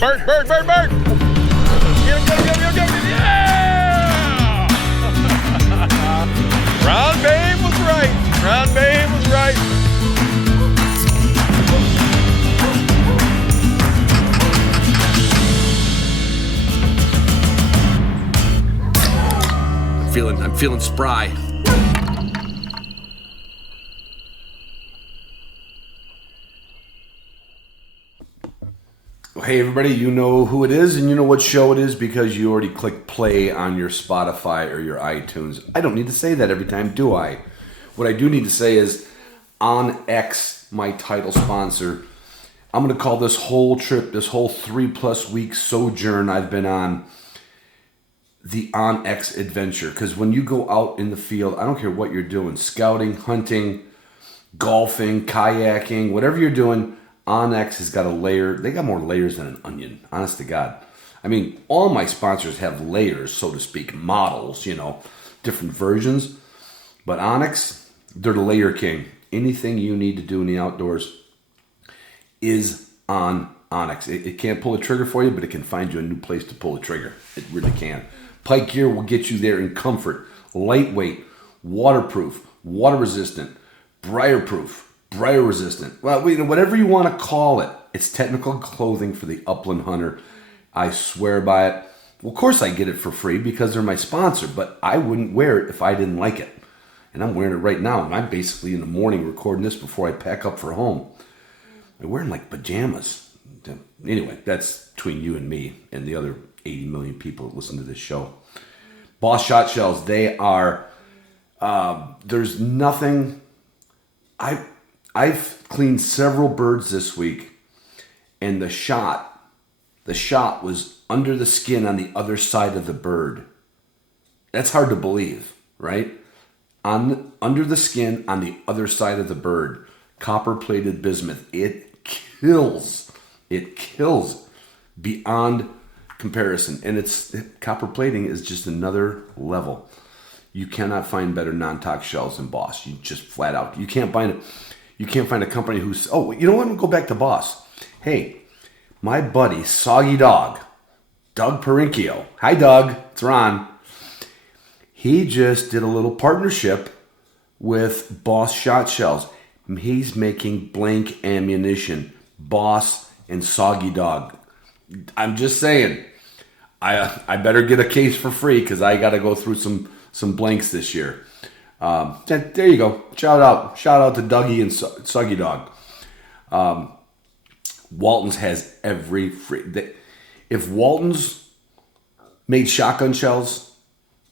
Bert, Bert, Bert, Bert! Get him, yeah! Ron Babe was right. Ron Babe was right. I'm feeling spry. Hey everybody, you know who it is and you know what show it is because you already clicked play on your Spotify or your iTunes. I don't need to say that every time, do I? What I do need to say is OnX, my title sponsor. I'm going to call this whole trip, this whole 3+ week sojourn I've been on, the OnX adventure. Because when you go out in the field, I don't care what you're doing, scouting, hunting, golfing, kayaking, whatever you're doing, OnX has got a layer. They got more layers than an onion, honest to God. I mean, all my sponsors have layers, so to speak, models, you know, different versions. But OnX, they're the layer king. Anything you need to do in the outdoors is on OnX. It can't pull a trigger for you, but it can find you a new place to pull a trigger. It really can. Pike Gear will get you there in comfort, lightweight, waterproof, water resistant, briar proof, briar resistant. Well, whatever you want to call it. It's technical clothing for the upland hunter. I swear by it. Well, of course I get it for free because they're my sponsor, but I wouldn't wear it if I didn't like it. And I'm wearing it right now. And I'm basically in the morning recording this before I pack up for home. I'm wearing like pajamas. Anyway, that's between you and me and the other 80 million people that listen to this show. Boss Shot Shells, they are, there's nothing, I've cleaned several birds this week, and the shot was under the skin on the other side of the bird. That's hard to believe, right? Under the skin on the other side of the bird, copper-plated bismuth, it kills beyond comparison. And copper plating is just another level. You cannot find better non-tox shells than Boss. You just flat out, you can't find a company who's, oh, you know what, we'll go back to Boss. Hey, my buddy, Soggy Dog, Doug Perinkio. Hi, Doug. It's Ron. He just did a little partnership with Boss Shot Shells. He's making blank ammunition. Boss and Soggy Dog. I'm just saying, I better get a case for free because I got to go through some blanks this year. There you go. Shout out to Dougie and Soggy Dog. Walton's has every free. If Walton's made shotgun shells,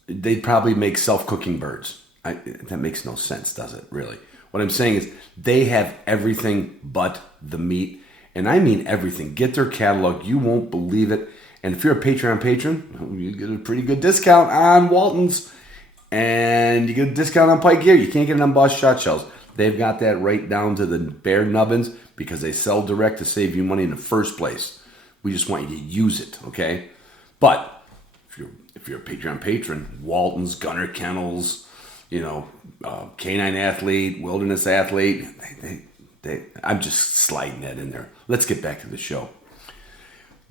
they'd probably make self-cooking birds. That makes no sense, does it? Really? What I'm saying is they have everything but the meat. And I mean everything. Get their catalog. You won't believe it. And if you're a Patreon patron, you get a pretty good discount on Walton's. And you get a discount on Pike Gear. You can't get it on Boss Shot Shells. They've got that right down to the bare nubbins because they sell direct to save you money in the first place. We just want you to use it, okay? But if you're a Patreon patron, Walton's, Gunner Kennels, Canine Athlete, Wilderness Athlete, I'm just sliding that in there. Let's get back to the show.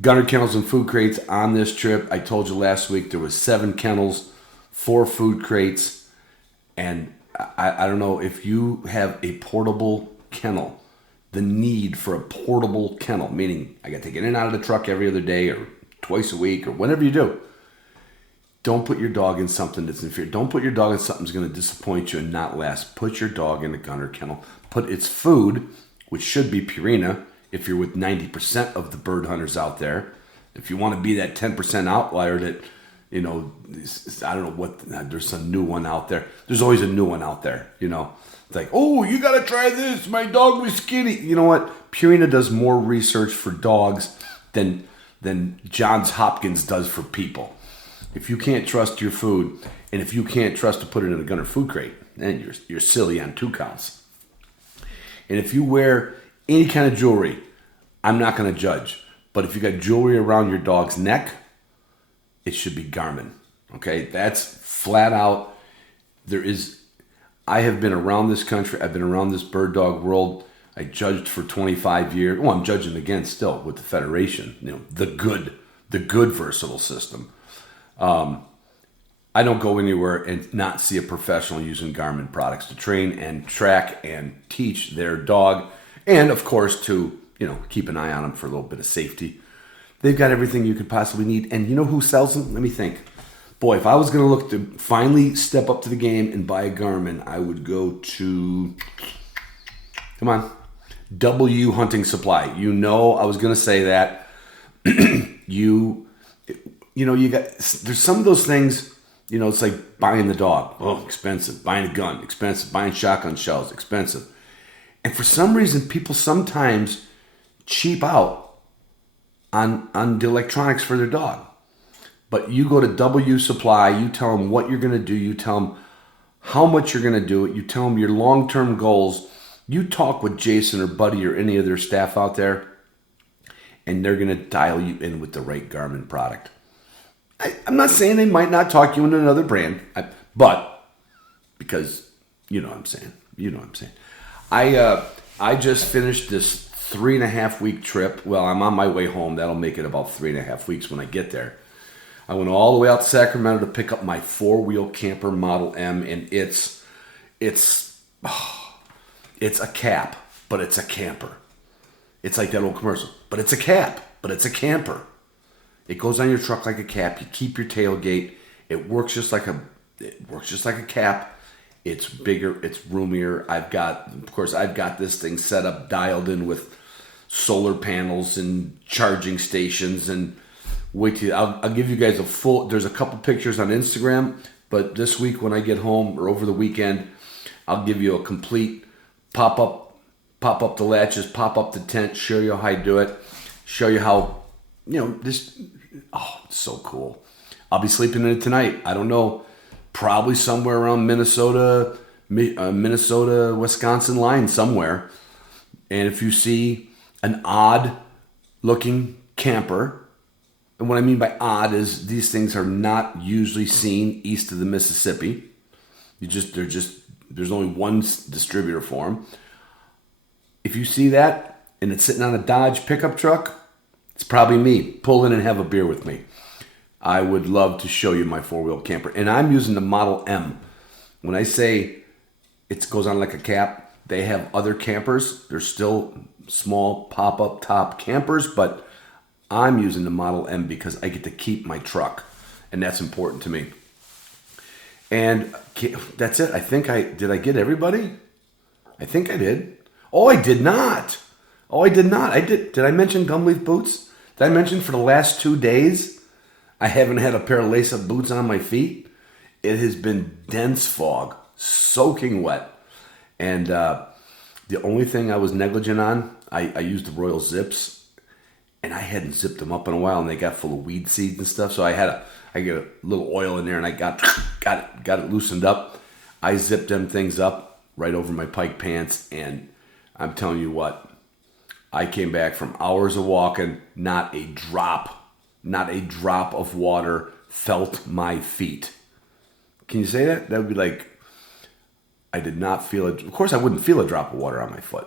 Gunner Kennels and food crates on this trip. I told you last week there was 7 kennels, 4 food crates, and I don't know if you have a portable kennel, the need for a portable kennel, meaning I got to take it in and out of the truck every other day or twice a week or whatever you do. Don't put your dog in something that's inferior. Don't put your dog in something that's going to disappoint you and not last. Put your dog in a Gunner kennel. Put its food, which should be Purina, if you're with 90% of the bird hunters out there. If you want to be that 10% outlier that, I don't know what, there's some new one out there. There's always a new one out there, It's like, oh, you got to try this. My dog was skinny. You know what? Purina does more research for dogs than Johns Hopkins does for people. If you can't trust your food, and if you can't trust to put it in a Gunner food crate, then you're silly on 2 counts. And if you wear any kind of jewelry, I'm not going to judge. But if you got jewelry around your dog's neck, it should be Garmin. Okay? That's flat out. I have been around this country. I've been around this bird dog world I judged for 25 years. Well, I'm judging again still with the Federation. The good versatile system. I don't go anywhere and not see a professional using Garmin products to train and track and teach their dog, and of course to keep an eye on them for a little bit of safety. They've got everything you could possibly need. And you know who sells them? Let me think. Boy, if I was going to look to finally step up to the game and buy a Garmin, I would go to, come on, W Hunting Supply. I was going to say that. You got, there's some of those things, it's like buying the dog. Oh, expensive. Buying a gun, expensive. Buying shotgun shells, expensive. And for some reason, people sometimes cheap out on the electronics for their dog. But you go to W Supply, you tell them what you're going to do, you tell them how much you're going to do it, you tell them your long-term goals, you talk with Jason or Buddy or any of their staff out there, and they're going to dial you in with the right Garmin product. I'm not saying they might not talk you into another brand, but because you know what I'm saying. I just finished this 3.5 week trip. Well, I'm on my way home. That'll make it about 3.5 weeks when I get there. I went all the way out to Sacramento to pick up my 4-wheel camper Model M, and it's a cap, but it's a camper. It's like that old commercial, but it's a cap, but it's a camper. It goes on your truck like a cap. You keep your tailgate. It works just like a cap. It's bigger. It's roomier. I've got this thing set up, dialed in with solar panels and charging stations. And wait till I'll give you guys there's a couple pictures on Instagram. But this week when I get home or over the weekend, I'll give you a complete pop up the latches, pop up the tent, show you how I do it, show you how. It's so cool. I'll be sleeping in it tonight. I don't know, probably somewhere around Minnesota, Wisconsin line somewhere. And if you see an odd looking camper, and what I mean by odd is these things are not usually seen east of the Mississippi. There's only one distributor for them. If you see that and it's sitting on a Dodge pickup truck, it's probably me. Pull in and have a beer with me. I would love to show you my 4-wheel camper. And I'm using the Model M. When I say it goes on like a cap, they have other campers. They're still small pop-up top campers, but I'm using the Model M because I get to keep my truck. And that's important to me. And that's it. Did I get everybody? I think I did. Oh, I did not. Did I mention gum leaf boots? Did I mention for the last 2 days, I haven't had a pair of lace-up boots on my feet? It has been dense fog, soaking wet. And the only thing I was negligent on, I used the Royal Zips, and I hadn't zipped them up in a while, and they got full of weed seeds and stuff. So I get a little oil in there, and I got it loosened up. I zipped them things up right over my Pike pants, and I'm telling you what, I came back from hours of walking, not a drop of water felt my feet. Can you say that? That would be like, I did not feel it. Of course, I wouldn't feel a drop of water on my foot.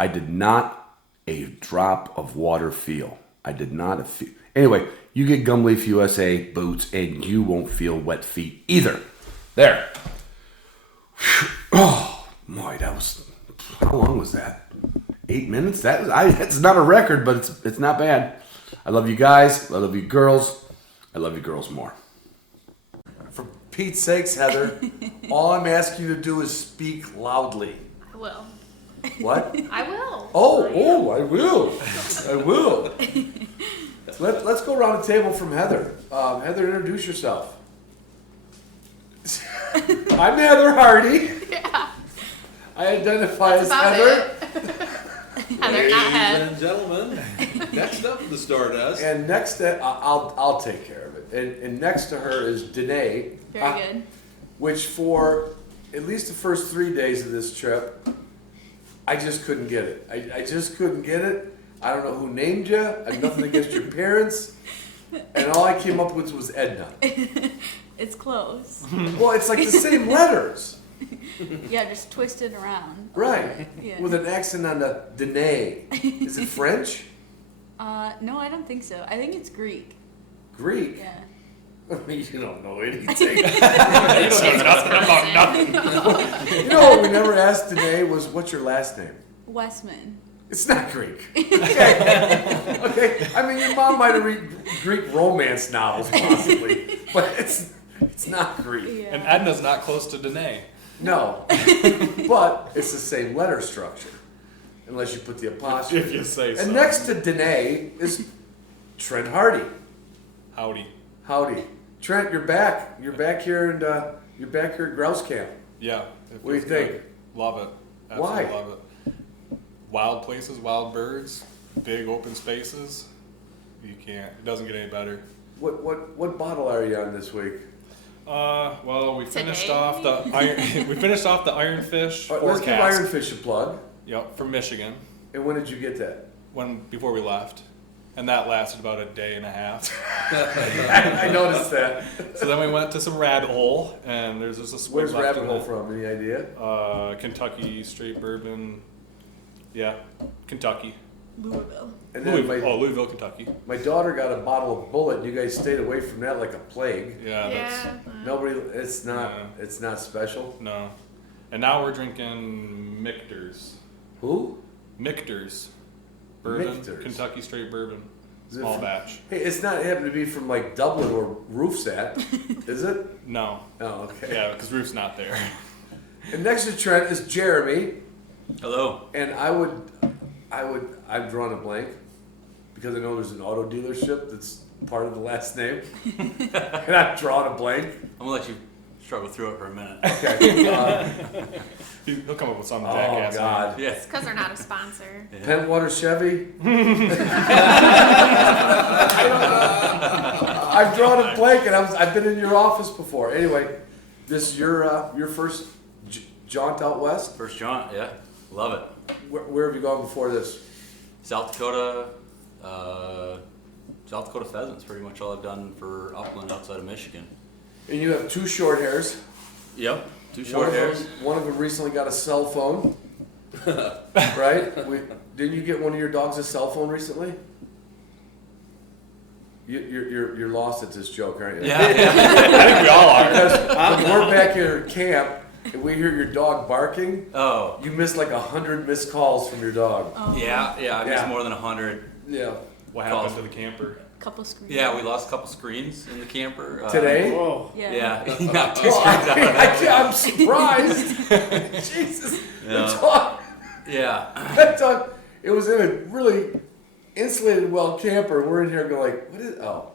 I did not a drop of water feel. I did not feel. Anyway, you get Gum Leaf USA boots and you won't feel wet feet either. There. Oh, boy, how long was that? 8 minutes? It's not a record, but it's not bad. I love you guys. I love you girls. I love you girls more. For Pete's sakes, Heather, all I'm asking you to do is speak loudly. I will. What? I will. I will. I will. Let's go around the table from Heather. Heather, introduce yourself. I'm Heather Hardy. Yeah. I identify That's as Heather. Heather, not Head. Ladies and gentlemen, next up the Stardust. And next to I'll take care of it. And next to her is Danae. Very good. Which for at least the first 3 days of this trip, I just couldn't get it. I just couldn't get it. I don't know who named you. I had nothing against your parents. And all I came up with was Edna. It's close. Well, it's like the same letters. Yeah, just twist it around. Right. Yeah. With an accent on the Dene. Is it French? No, I don't think so. I think it's Greek. Greek? Yeah. You don't know anything. You don't know nothing about nothing. You know what we never asked Dene was, what's your last name? Westman. It's not Greek. Okay. Okay. I mean, your mom might have read Greek romance novels possibly, but it's not Greek. Yeah. And Edna's not close to Danae. No. But it's the same letter structure, unless you put the apostrophe. If you say so. And next to Dene is Trent Hardy. Howdy. Howdy, Trent. You're back. You're back here, and you're back here at Grouse Camp. Yeah. What do you think? Love it. Absolutely Why? love it. Wild places, wild birds, big open spaces. You can't. It doesn't get any better. What bottle are you on this week? Well, we finished Today? off the iron. We finished off the Ironfish All right, let's give forecast. Ironfish a plug. Yep, from Michigan. And when did you get that? Before we left, and that lasted about a day and a half. I noticed that. So then we went to some Rabbit Hole, and there's just a squid Where's left Rabbit in Hole it. from? Any idea? Kentucky straight bourbon. Yeah, Kentucky. Louisville. And then Louisville, Kentucky. my daughter got a bottle of Bullet. And you guys stayed away from that like a plague. Yeah, that's Yeah. Nobody. It's not. Yeah. It's not special. no. And now we're drinking Michter's. Who? Michter's. Bourbon, Michter's. Kentucky straight bourbon. Is it Small from- batch. Hey, it's not happen to be from like Dublin or Roofsat, is it? No. Oh, okay. Yeah, because Roof's not there. And next to Trent is Jeremy, Hello. and I've drawn a blank because I know there's an auto dealership that's part of the last name, and I've drawn a blank. I'm gonna let you struggle through it for a minute. Okay. He'll come up with some Oh jackass. God. Yeah. It's because they're not a sponsor. Pentwater Chevy. I've drawn a blank, and I've been in your office before. Anyway, this your first jaunt out west. First jaunt, yeah. Love it. Where have you gone before this? South Dakota pheasants, pretty much all I've done for upland outside of Michigan. And you have two short hairs. Yep. Two One short of hairs. them, one of them recently got a cell phone. Right? Didn't you get one of your dogs a cell phone recently? You're lost at this joke, aren't you? Yeah, yeah. I think we all are. Because when we're back here at camp and we hear your dog barking, Oh. you miss like 100 missed calls from your dog. Oh, Yeah, I missed Yeah. more than 100. Yeah. What happened to the camper? Couple screens. Yeah, we lost a couple screens in the camper. Today? Yeah. Yeah, not two Oh, screens out of it. I'm surprised. Jesus. The Yeah. dog, Yeah. that dog, it was in a really insulated well camper. We're in here going like, what is, oh.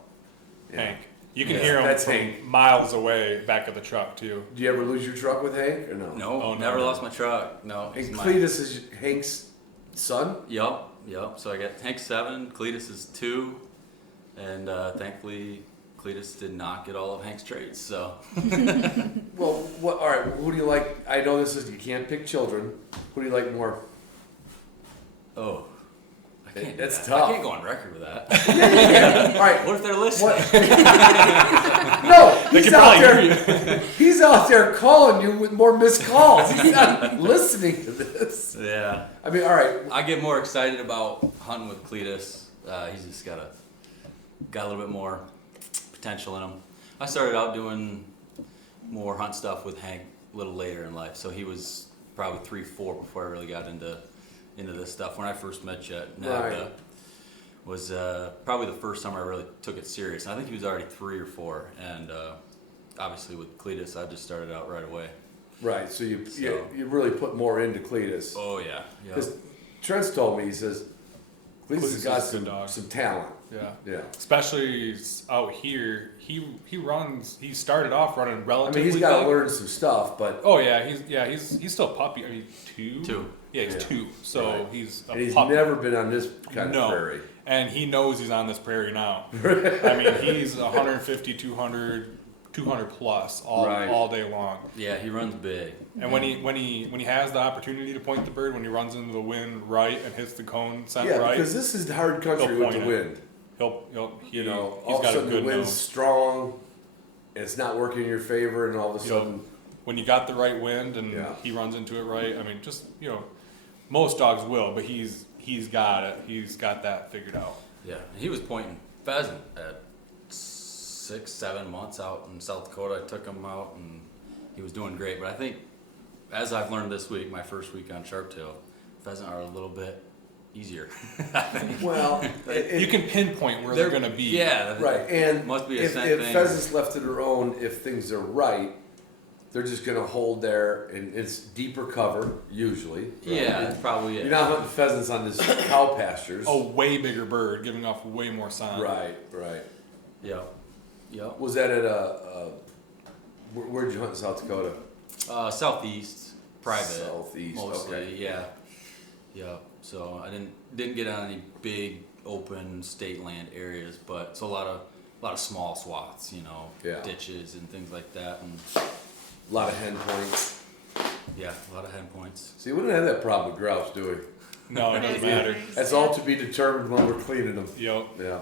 Yeah. Hank. You can Yeah, hear him that's from Hank. miles away back of the truck too. Do you ever lose your truck with Hank or no? No, Oh, no, never no. lost my truck. No. he's And my- Cletus is Hank's son? Yup. So I got Hank 7, Cletus is 2, and thankfully Cletus did not get all of Hank's traits. So Well, what? All right. Who do you like? I know this is you can't pick children. Who do you like more? I can't. do That's that. tough. I can't go on record with that. All right. What if they're listening? What? No, They he's can out probably there. hear you. He's out there calling you with more missed calls. He's not listening to this. Yeah. I mean, all right. I get more excited about hunting with Cletus. He's just got a little bit more potential in him. I started out doing more hunt stuff with Hank a little later in life, so he was probably 3-4 before I really got into this stuff. When I first met you at NAVDA, Right. was probably the first time I really took it serious. And I think he was already 3 or 4, and obviously with Cletus, I just started out right away. Right. So you So- you really put more into Cletus. Oh yeah, yeah. Because Trent's told me, he says, Cletus has Cletus got is a good dog. some talent. Yeah. Yeah. Especially out here, he runs. He started off running I relatively. mean, he's got to big. learn some stuff, but Oh yeah, he's still a puppy. I mean, 2. 2. Yeah, he's Yeah. 2. So Right. he's a and he's puppy. never been on this kind No. of prairie. And he knows he's on this prairie now. I mean, he's 150, 200 plus Right. all day long. Yeah, he runs big. And when he has the opportunity to point the bird, when he runs into the wind right and hits the cone scent Yeah, right, because this is hard country He'll with point the it. wind. he's You know, all of a got a sudden the good wind's nose. strong, and it's not working in your favor, and all of a Yup. sudden when you got the right wind and Yeah. he runs into it right. I mean, just most dogs will, but he's got it. He's got that figured out. Yeah, and he was pointing pheasant at 6-7 months out in South Dakota. I took him out and he was doing great. But I think, as I've learned this week, my first week on Sharptail, pheasant are a little bit easier. Well, You can pinpoint where they're going to be. Yeah, right, and Must be a if scent thing. pheasants left to their own, if things are right, they're just gonna hold there, and it's deeper cover usually. Yeah, that's probably it. You're not hunting pheasants on this cow pastures. A way bigger bird, giving off way more sound. Right. Yep. Yep. Was that at where'd you hunt in South Dakota? Southeast, private. Southeast, mostly. okay. Yeah. Yep. So I didn't get on any big open state land areas, but it's a lot of small swaths, Yeah. ditches and things like that, and A lot of hen points. yeah, a lot of hen points. See, we don't have that problem with grouse, do we? No, it doesn't matter. That's all to be determined when we're cleaning them. Yep. Yeah.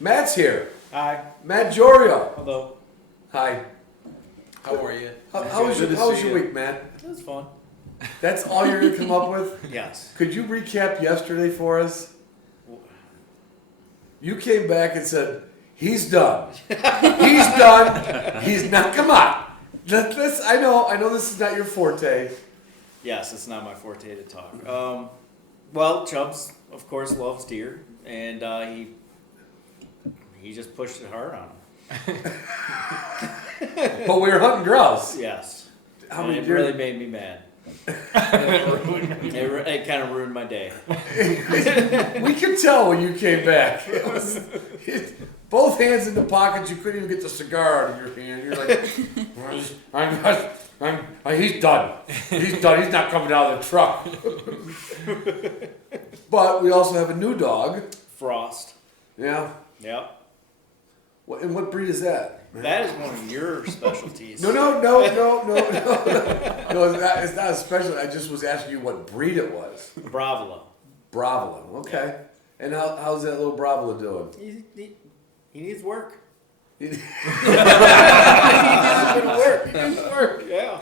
Matt's here. Hi. Matt Jorio. Hello. Hi. How are you? How was Good to your see you. week, Matt? It was fun. That's all you're gonna come up with? Yes. Could you recap yesterday for us? You came back and said, he's done. He's done. He's not, come on. I know this is not your forte. Yes, it's not my forte to talk. Well, Chubbs, of course, loves deer, and he just pushed it hard on him. But we were hunting grouse. Yes. How And many it deer? really made me mad. It kind of ruined my day. We could tell when you came back. Both hands in the pockets. You couldn't even get the cigar out of your hand. You're like, he's done. He's done. He's not coming out of the truck. But we also have a new dog. Frost. Yeah. Yep. And what breed is that? That is one of your specialties. No, it's not a special. I just was asking you what breed it was. Bravila. Bravila. Okay. And how's that little Bravila doing? He needs work. He He needs work. Yeah.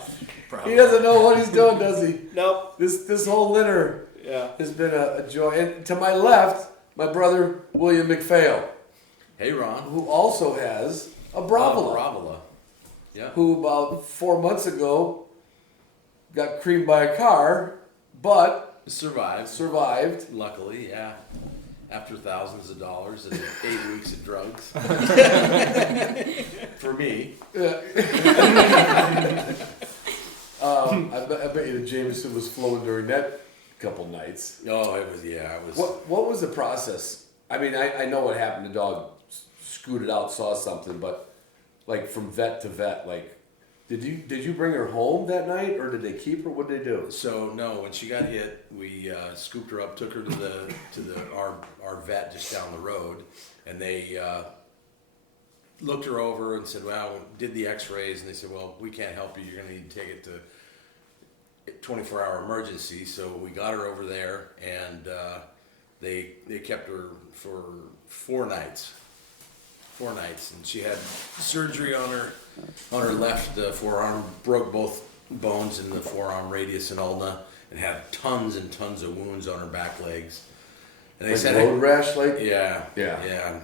doesn't know what he's doing, does he? Nope. This whole litter Yeah. has been a joy. And to my left, my brother William McPhail, Hey, Ron. who also has a Bravila, Bravila. Yeah. who about 4 months ago got creamed by a car, but Survived. survived. Luckily, yeah. After thousands of dollars and 8 weeks of drugs. For me. I bet you the Jameson was flowing during that couple nights. Oh, it was. What was the process? I mean, I know what happened. The dog scooted out, saw something, but like from vet to vet, like did you bring her home that night, or did they keep her? What did they do? So no, when she got hit, we scooped her up, took her to our vet just down the road, and they looked her over and said, "Well, did the X-rays?" And they said, "Well, we can't help you. You're going to need to take it to 24-hour emergency." So we got her over there, and they kept her for 4 nights. 4 nights, and she had surgery on her left forearm, broke both bones in the forearm radius and ulna, and had tons and tons of wounds on her back legs. And they Like said, road rash, like yeah. Yeah.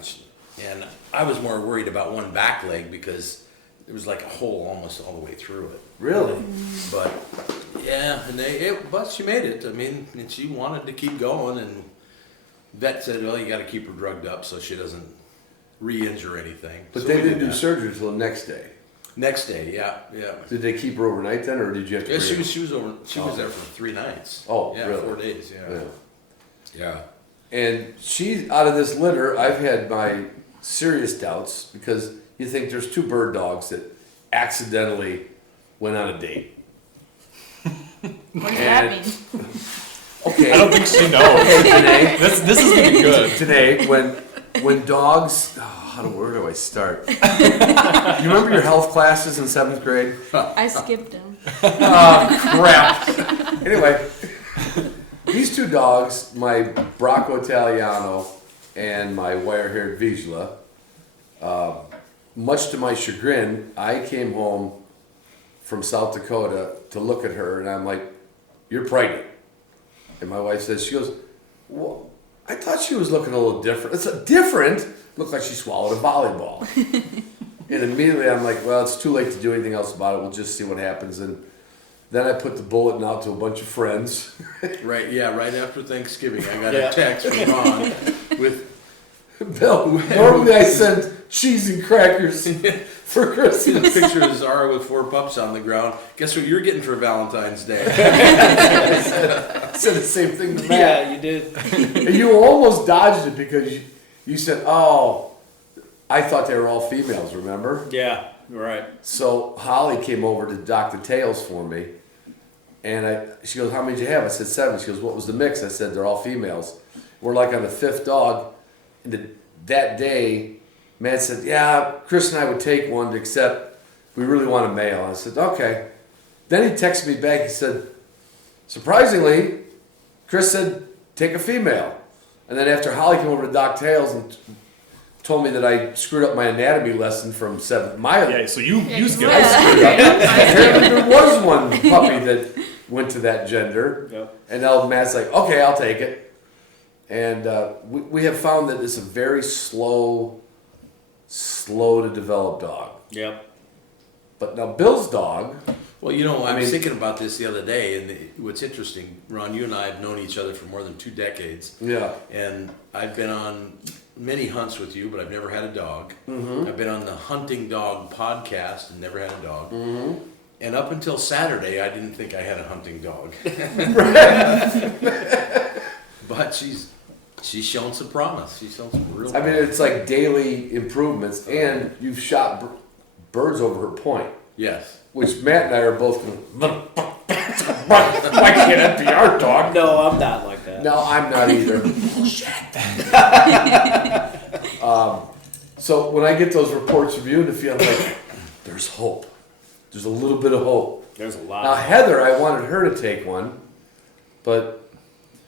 And I was more worried about one back leg because there was like a hole almost all the way through it. really. But yeah, but she made it. I mean, and she wanted to keep going, and vet said, "Well, you got to keep her drugged up so she doesn't re-injure anything." But So they we didn't did do that. surgery until the next day. Next day, yeah. Did they keep her overnight then, or did you have to? Yeah, bring she her? was She was there for 3 nights. Oh, yeah, really? 4 days. Yeah. Yeah. And she's out of this litter. I've had my serious doubts because you think there's 2 bird dogs that accidentally went on a date. What does that mean? Okay. I don't think she knows. Today, This is gonna be good. today when dogs, where do I start? You remember your health classes in 7th grade? I skipped him. Crap. Anyway, these 2 dogs, my Bracco Italiano and my wire-haired Vizsla, much to my chagrin, I came home from South Dakota to look at her, and I'm like, "You're pregnant." And my wife says, she goes, "Well, I thought she was looking a little different." It's different. Looked like she swallowed a volleyball. And immediately I'm like, well, it's too late to do anything else about it. We'll just see what happens. And then I put the bulletin out to a bunch of friends. Right, yeah, right after Thanksgiving, I got Yeah. a text from Ron with, Bill, normally I send cheese and crackers for see Christmas. the picture of Zara with 4 pups on the ground. Guess what you're getting for Valentine's Day? I said the same thing to Matt. Yeah, you did. And you almost dodged it because you said, "Oh, I thought they were all females," remember? Yeah, right. So Holly came over to dock the tails for me. And she goes, "How many did you have?" I said 7. She goes, "What was the mix?" I said, "They're all females." We're like on the 5th dog. And that day, Matt said, "Yeah, Chris and I would take one, except we really want a male." I said, "Okay." Then he texted me back. He said, "Surprisingly, Chris said, take a female." And then after Holly came over to dock tails and told me that I screwed up my anatomy lesson from 7th. Yeah, so you skipped. I screwed up. Apparently there was one puppy that went to that gender. Yep. And now Matt's like, "Okay, I'll take it." And we have found that it's a very slow to develop dog. Yep. But now Bill's dog, Well, you know, I was mean- thinking about this the other day, and what's interesting, Ron, you and I have known each other for more than 2 decades. yeah, And I've been on many hunts with you, but I've never had a dog. I've been on the Hunting Dog podcast and never had a dog. And up until Saturday, I didn't think I had a hunting dog. But she's shown some promise. She's shown some real I mean, it's like daily improvements, and you've shot birds over her point, yes. which Matt and I are both going, "Why can't that be our dog?" No, I'm not like that. No, I'm not either. So when I get those reports from you, I feel like there's hope. There's a little bit of hope. There's a lot. Now Heather, I wanted her to take one, but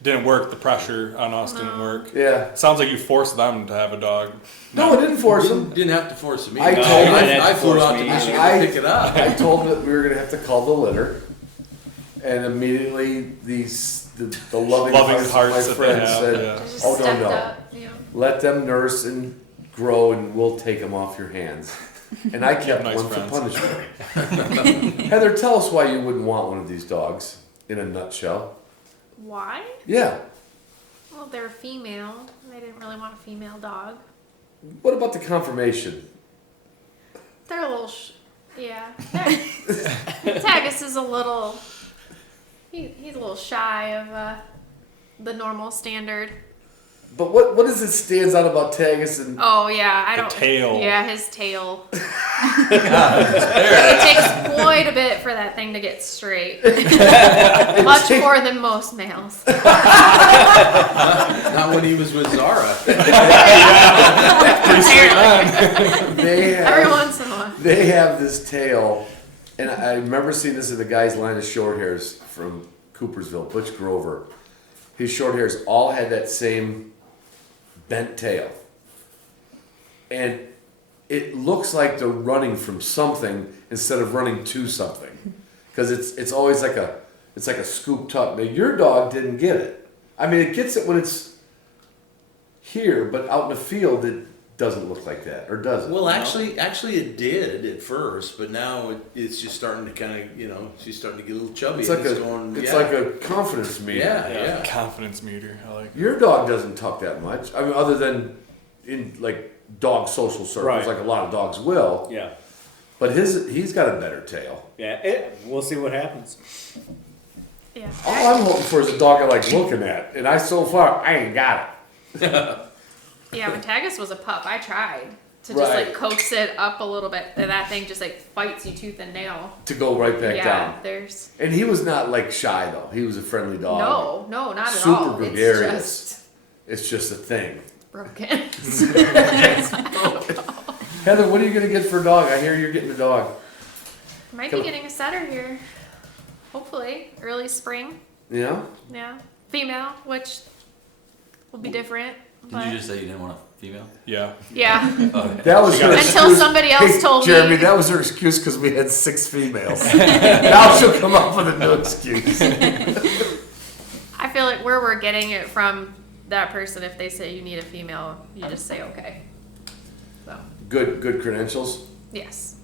Didn't work. The pressure on us didn't work. yeah, Sounds like you forced them to have a dog. no, I didn't force them. Didn't have to force me. I told him- I flew force out me to Michigan either. to pick it up. I told them that we were going to have to call the litter, and immediately the loving hearts hearts of that my they friends have, said, yeah. Just "Oh, stepped no. up. Yeah. Let them nurse and grow, and we'll take them off your hands." And I kept Nice one friends. for punishment. Heather, tell us why you wouldn't want one of these dogs in a nutshell. Why? Yeah. Well, they're female. They didn't really want a female dog. What about the confirmation? They're a little, yeah. Tagus is a little, he's a little shy of the normal standard. But what is it stands out about Tagus and Oh yeah, I The don't. tail. Yeah, his tail. It takes quite a bit for that thing to get straight. Much more than most males. Not when he was with Zara. Apparently. they Every have, once in a while. they have this tail, and I remember seeing this in the guy's line of short hairs from Coopersville, Butch Grover. His short hairs all had that same bent tail. And it looks like they're running from something instead of running to something. Because it's always like a scoop tuck. Now your dog didn't get it. I mean, it gets it when it's here, but out in the field it doesn't look like that, or does it? Well, actually, it did at first, but now it's just starting to kind of, she's starting to get a little chubby. It's like and it's like a confidence meter. yeah. Confidence meter. I like it. Your dog doesn't tuck that much. I mean, other than in like dog social circles, Right. like a lot of dogs will. Yeah. But he's got a better tail. Yeah. We'll see what happens. Yeah. All I'm hoping for is a dog I like looking at, and I ain't got it. Yeah, when Tagus was a pup, I tried to just Right. like coax it up a little bit, and that thing just like bites you tooth and nail. To go right back Yeah, down. there's And he was not like shy though. He was a friendly dog. no, not at Super all. gregarious. It's just a thing. It's just broken. Heather, what are you gonna get for a dog? I hear you're getting a dog. Might Come be on. getting a setter here. Hopefully, early spring. You know? Yeah, female, which will be different. But Did you just say you didn't want a female? Yeah. yeah, Okay. That was her until excuse. somebody else Hey, told Jeremy, me. that was her excuse because we had 6 females. Now she'll come up with a new excuse. I feel like where we're getting it from that person, if they say you need a female, you just say okay. So Good credentials. yes.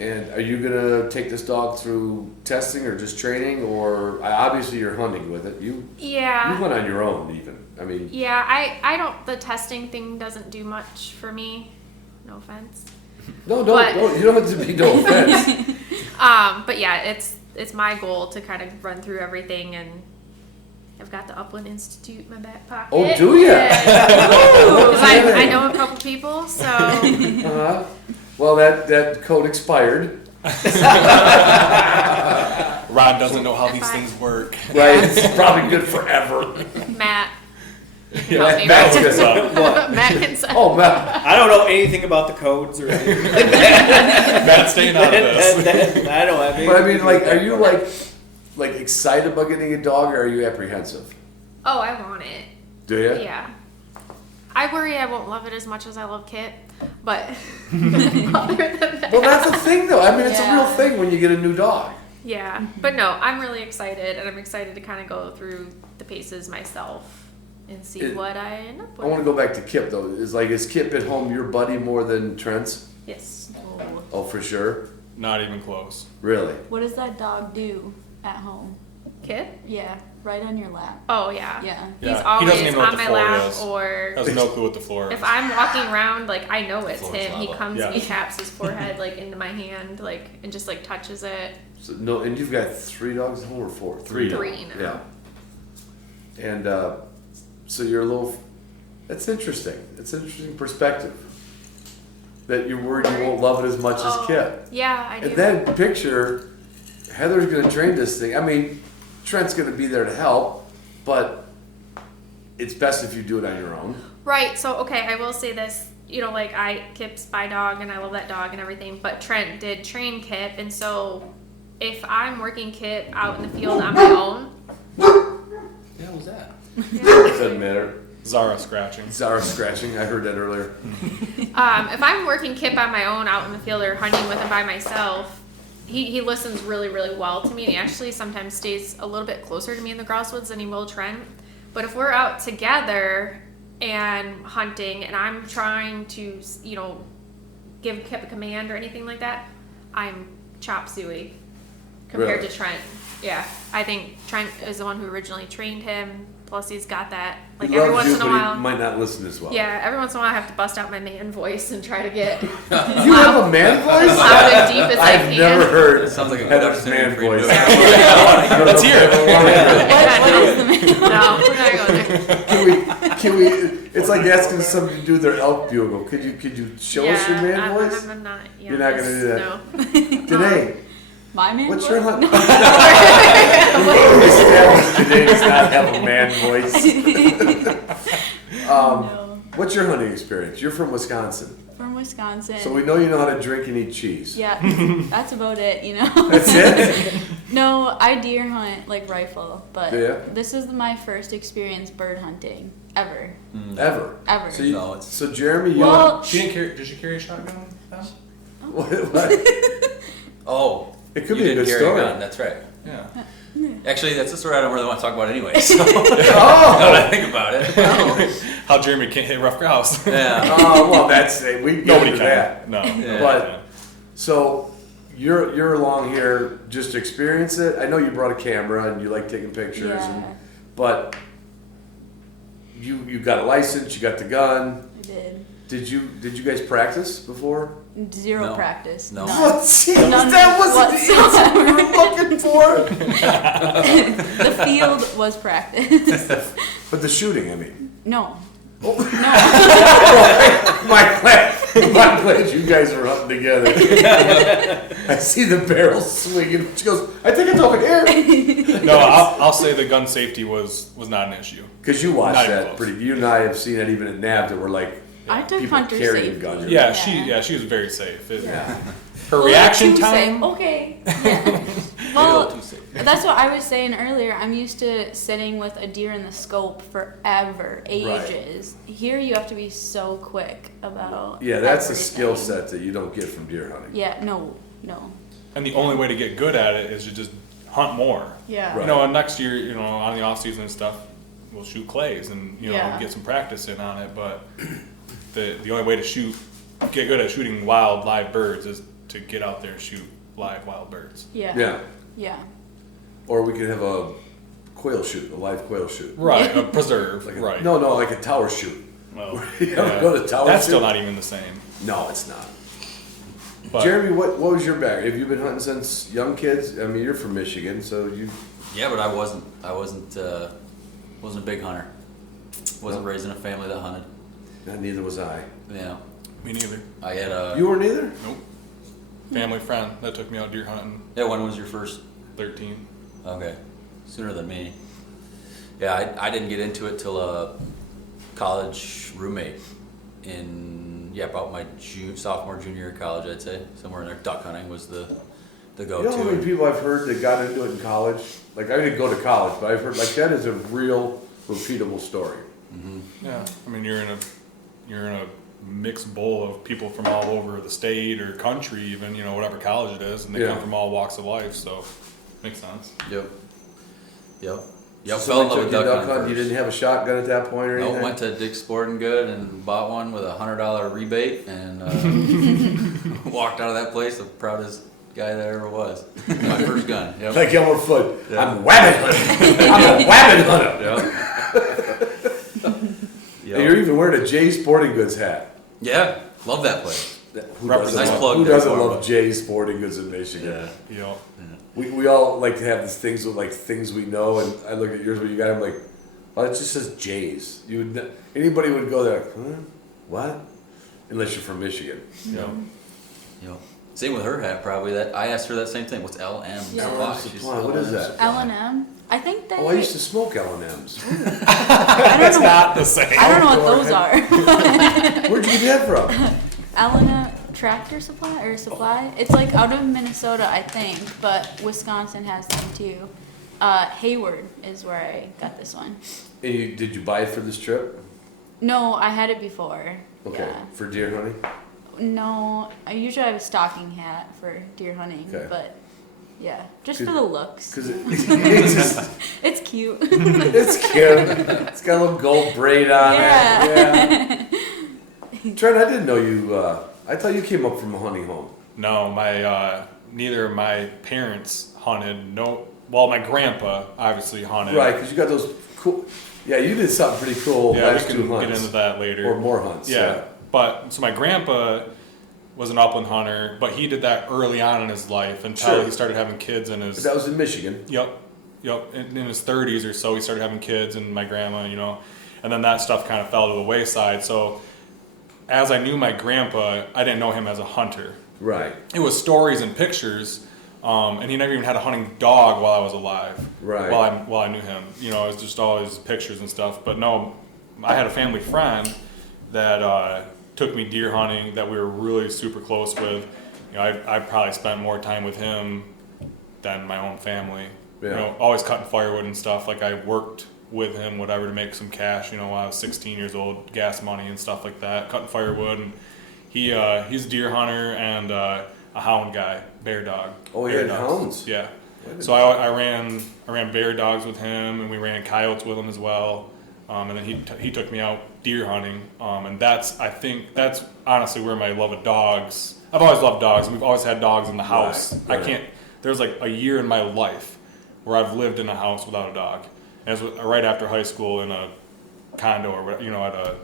And are you gonna take this dog through testing or just training, or obviously you're hunting with it? You Yeah. went on your own even. I mean, Yeah, I don't, the testing thing doesn't do much for me. No offense. no, But- you don't have to be no offense. But yeah, it's my goal to kind of run through everything, and I've got the Upland Institute in my back pocket. Oh, do ya? Because I kidding. know a couple people, so Well, that code expired. Ron doesn't know how If these I- things work. Right, it's probably good forever. Matt. Yeah, Help me Matt's with- good. Matt can say. Oh, Matt. I don't know anything about the codes or anything. Matt's staying out of this. I don't have anything. But I mean, like, are you like excited about getting a dog, or are you apprehensive? Oh, I want it. Do you? Yeah. I worry I won't love it as much as I love Kit, but other than that, Well, that's the thing, though. I mean, it's a Yeah. real thing when you get a new dog. yeah. But no, I'm really excited, and I'm excited to kind of go through the paces myself and see It- what I end up I want with. to go back to Kip though. Is Kip at home your buddy more than Trent's? Yes. Oh, for sure. Not even close. Really? What does that dog do at home? Kit? Yeah, right on your lap. Oh yeah. Yeah. He's Yeah, he always doesn't even know what on the my floor lap, is. or Has no clue what the floor is. if I'm walking around, like I know it's Floor's him. He lava. comes Yeah. and he taps his forehead like into my hand, like and just like touches it. So, no, and you've got 3 dogs at home or 4? 3 now. 3 now. Yeah. And so you're a little. That's interesting. It's an interesting perspective. That you're worried you won't love it as much as Kip. Yeah, I do. And then picture Heather's going to train this thing. I mean, Trent's going to be there to help, but it's best if you do it on your own. Right. So, okay, I will say this. You know, like Kip's my dog, and I love that dog and everything. But Trent did train Kip, and so if I'm working Kip out in the field on my own, Yeah, what was that? It doesn't matter. Zara scratching. Zara scratching. I heard that earlier. if I'm working Kip on my own out in the field or hunting with him by myself, he listens really, really well to me, and he actually sometimes stays a little bit closer to me in the grouse woods than he will Trent. But if we're out together and hunting, and I'm trying to, you know, give Kip a command or anything like that, I'm chop suey compared Really? to Trent. Yeah, I think Trent is the one who originally trained him. Plus, he's got that like He every loves once you, in a but while. he might not listen as well. Yeah, every once in a while I have to bust out my man voice and try to get You have a man voice? loud and deep as I I've can. never heard That sounds like a good Heather's opportunity man for you to voice. do it. Let's hear it. No, we're not going there. Can we? It's like asking somebody to do their elk bugle. Could you show us your man I'm, voice? I'm not. Yeah, You're not gonna do that. No. Today, My man. what's voice? your hunt? We established today does not have a man voice. No. What's your hunting experience? You're from Wisconsin, From Wisconsin. so we know you know how to drink and eat cheese. Yeah, that's about it, you know. That's it. No, I deer hunt like rifle, but Yeah. this is my first experience bird hunting ever. Ever. Ever. So, you, No, it's- so Jeremy, you Well, She didn't carry. Did she carry a shotgun? Then? what? Oh, It could you be a did good carry story. gun. That's right. Yeah. Actually, that's a story I don't really want to talk about anyway. So now Oh. that I think about it. How Jeremy can't hit rough grouse. Yeah. Oh well, that's it. We Nobody get can. into that. No. Yeah. But so you're along here just to experience it. I know you brought a camera and you like taking pictures, yeah, but you got a license, you got the gun. I did. Did you guys practice before? Zero No. practice. No. None. What? Jeez, None that wasn't the answer we were looking for. The field was practice. But the shooting, I mean. No. My glad you guys are hunting together. I see the barrel swinging. She goes, I think it's over here. No, I'll say the gun safety was not an issue. Because you watched Not even that close. pretty. You and I have seen it even at NAV that were like I took people hunter carrying safety. guns. Yeah, Yeah. she was very safe. Yeah. Her Well, reaction too time. safe. Okay. Yeah. Maybe a little Well, too safe. That's what I was saying earlier. I'm used to sitting with a deer in the scope forever, ages. Here you have to be so quick about. Yeah, that's a everything. skill set that you don't get from deer hunting. Yeah, no. And the only way to get good at it is to just hunt more. Yeah. Right. You know, and next year, you know, on the off season and stuff, we'll shoot clays and you know Yeah. get some practice in on it. But the only way to get good at shooting wild live birds is to get out there and shoot live wild birds. Yeah. Yeah. Yeah. Or we could have a quail shoot, a live quail shoot. Right, a preserve. Like right. No, like a tower shoot. Well, You ever go to tower that's shoot? still not even the same. No, it's not. But Jeremy, what was your background? Have you been hunting since young kids? I mean, you're from Michigan, so you. Yeah, but I wasn't a big hunter. Wasn't No. raised in a family that hunted. Neither was I. You know, me neither. I had a. You weren't either. Nope. Family friend that took me out deer hunting. Yeah, when was your first? 13. Okay, sooner than me. Yeah, I didn't get into it till a college roommate about my sophomore, junior year of college, I'd say. Somewhere in there, duck hunting was the go-to. You know how many people I've heard that got into it in college? Like, I didn't go to college, but I've heard, like, that is a real repeatable story. Yeah. I mean, you're in a mixed bowl of people from all over the state or country, even, you know, whatever college it is, and they Yeah. come from all walks of life, so makes sense. Yep. So Fell in love somebody with took you duck hunting, hunting you first. didn't have a shotgun at that point or anything? Nope, went to Dick's Sporting Good and bought one with $100 rebate and walked out of that place the proudest guy that ever was. My first gun. Yep. Like Elmer Fudd, I'm a wabbit hunter. I'm a wabbit hunter. Yep. And you're even wearing a Jay Sporting Goods hat. Yeah, love that place. Who Represents- doesn't, Nice plug who there doesn't for love him. Jay Sporting Goods in Michigan? You know, We all like to have these things with like things we know, and I look at yours where you got them like, well, it just says Jays. You would anybody would go there, like, huh? What? Unless you're from Michigan. you know. Yep. Same with her hat, probably. That I asked her that same thing. What's LM Yeah. supply? LM She's Supply, what is LM that? L&M. I think they. Oh, I used to smoke L&Ms. I don't know. Not the same. I don't know what those are. Where'd you get that from? L&M Tractor Supply. It's like out of Minnesota, I think, but Wisconsin has them too. Hayward is where I got this one. And did you buy it for this trip? No, I had it before. Okay, Yeah. for deer hunting. No, I usually have a stocking hat for deer hunting, Okay. but yeah, just for the looks. Because it's just, It's cute. it's cute. It's got a little gold braid on Yeah. it. Yeah. Trent, I didn't know you. I thought you came up from a hunting home. No, my neither of my parents hunted. No, well, my grandpa obviously hunted. Right, because you got those cool. Yeah, you did something pretty cool Yeah, we last can two get hunts. into that later. Or more hunts. Yeah. But so my grandpa was an upland hunter, but he did that early on in his life until Sure. he started having kids in But his that was in Michigan. Yep. In his 30s or so, he started having kids, and my grandma, you know, and then that stuff kind of fell to the wayside. So as I knew my grandpa, I didn't know him as a hunter. Right. It was stories and pictures, and he never even had a hunting dog while I was alive. Right. While I knew him, you know, it was just always pictures and stuff. But no, I had a family friend that took me deer hunting that we were really super close with. You know, I probably spent more time with him than my own family. Yeah. You know, always cutting firewood and stuff. Like I worked with him, whatever, to make some cash. You know, while I was 16 years old, gas money and stuff like that, cutting firewood. And he's a deer hunter and a hound guy, bear dog. Oh, he bear had dogs. hounds? Yeah. So I ran bear dogs with him, and we ran coyotes with him as well. And then he took me out deer hunting, and I think that's honestly where my love of dogs. I've always loved dogs. We've always had dogs in the house. Right. I can't. There's like a year in my life where I've lived in a house without a dog. And it was right after high school in a condo or whatever, you know,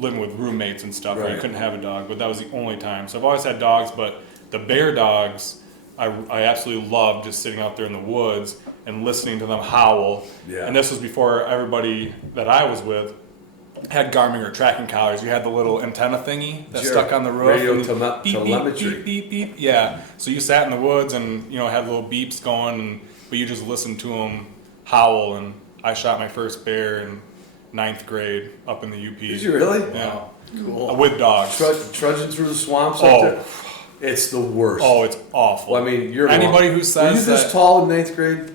living with roommates and stuff where you Right. couldn't have a dog. But that was the only time. So I've always had dogs, but the bear dogs, I absolutely loved just sitting out there in the woods and listening to them howl. Yeah. And this was before everybody that I was with had Garmin or tracking collars. You had the little antenna thingy that Sure. stuck on the roof. Radio and telemetry. Beep, beep, beep. Yeah. So you sat in the woods and, you know, had little beeps going, but you just listened to them howl. And I shot my first bear in 9th grade up in the UP. Did you really? Yeah. Cool. With dogs. Trudging through the swamps Oh. up there. It's the worst. Oh, it's awful. Well, I mean, you're Anybody who were you says this that. tall in 9th grade?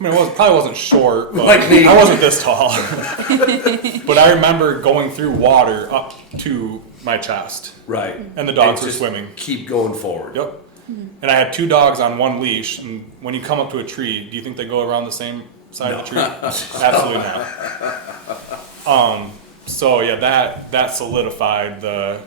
I mean, probably wasn't short, but Like me. I wasn't this tall. But I remember going through water up to my chest, Right. and the dogs were just swimming. Keep going forward. Yep. And I had 2 dogs on one leash, and when you come up to a tree, do you think they go around the same side of the tree? Absolutely not. So yeah, that solidified the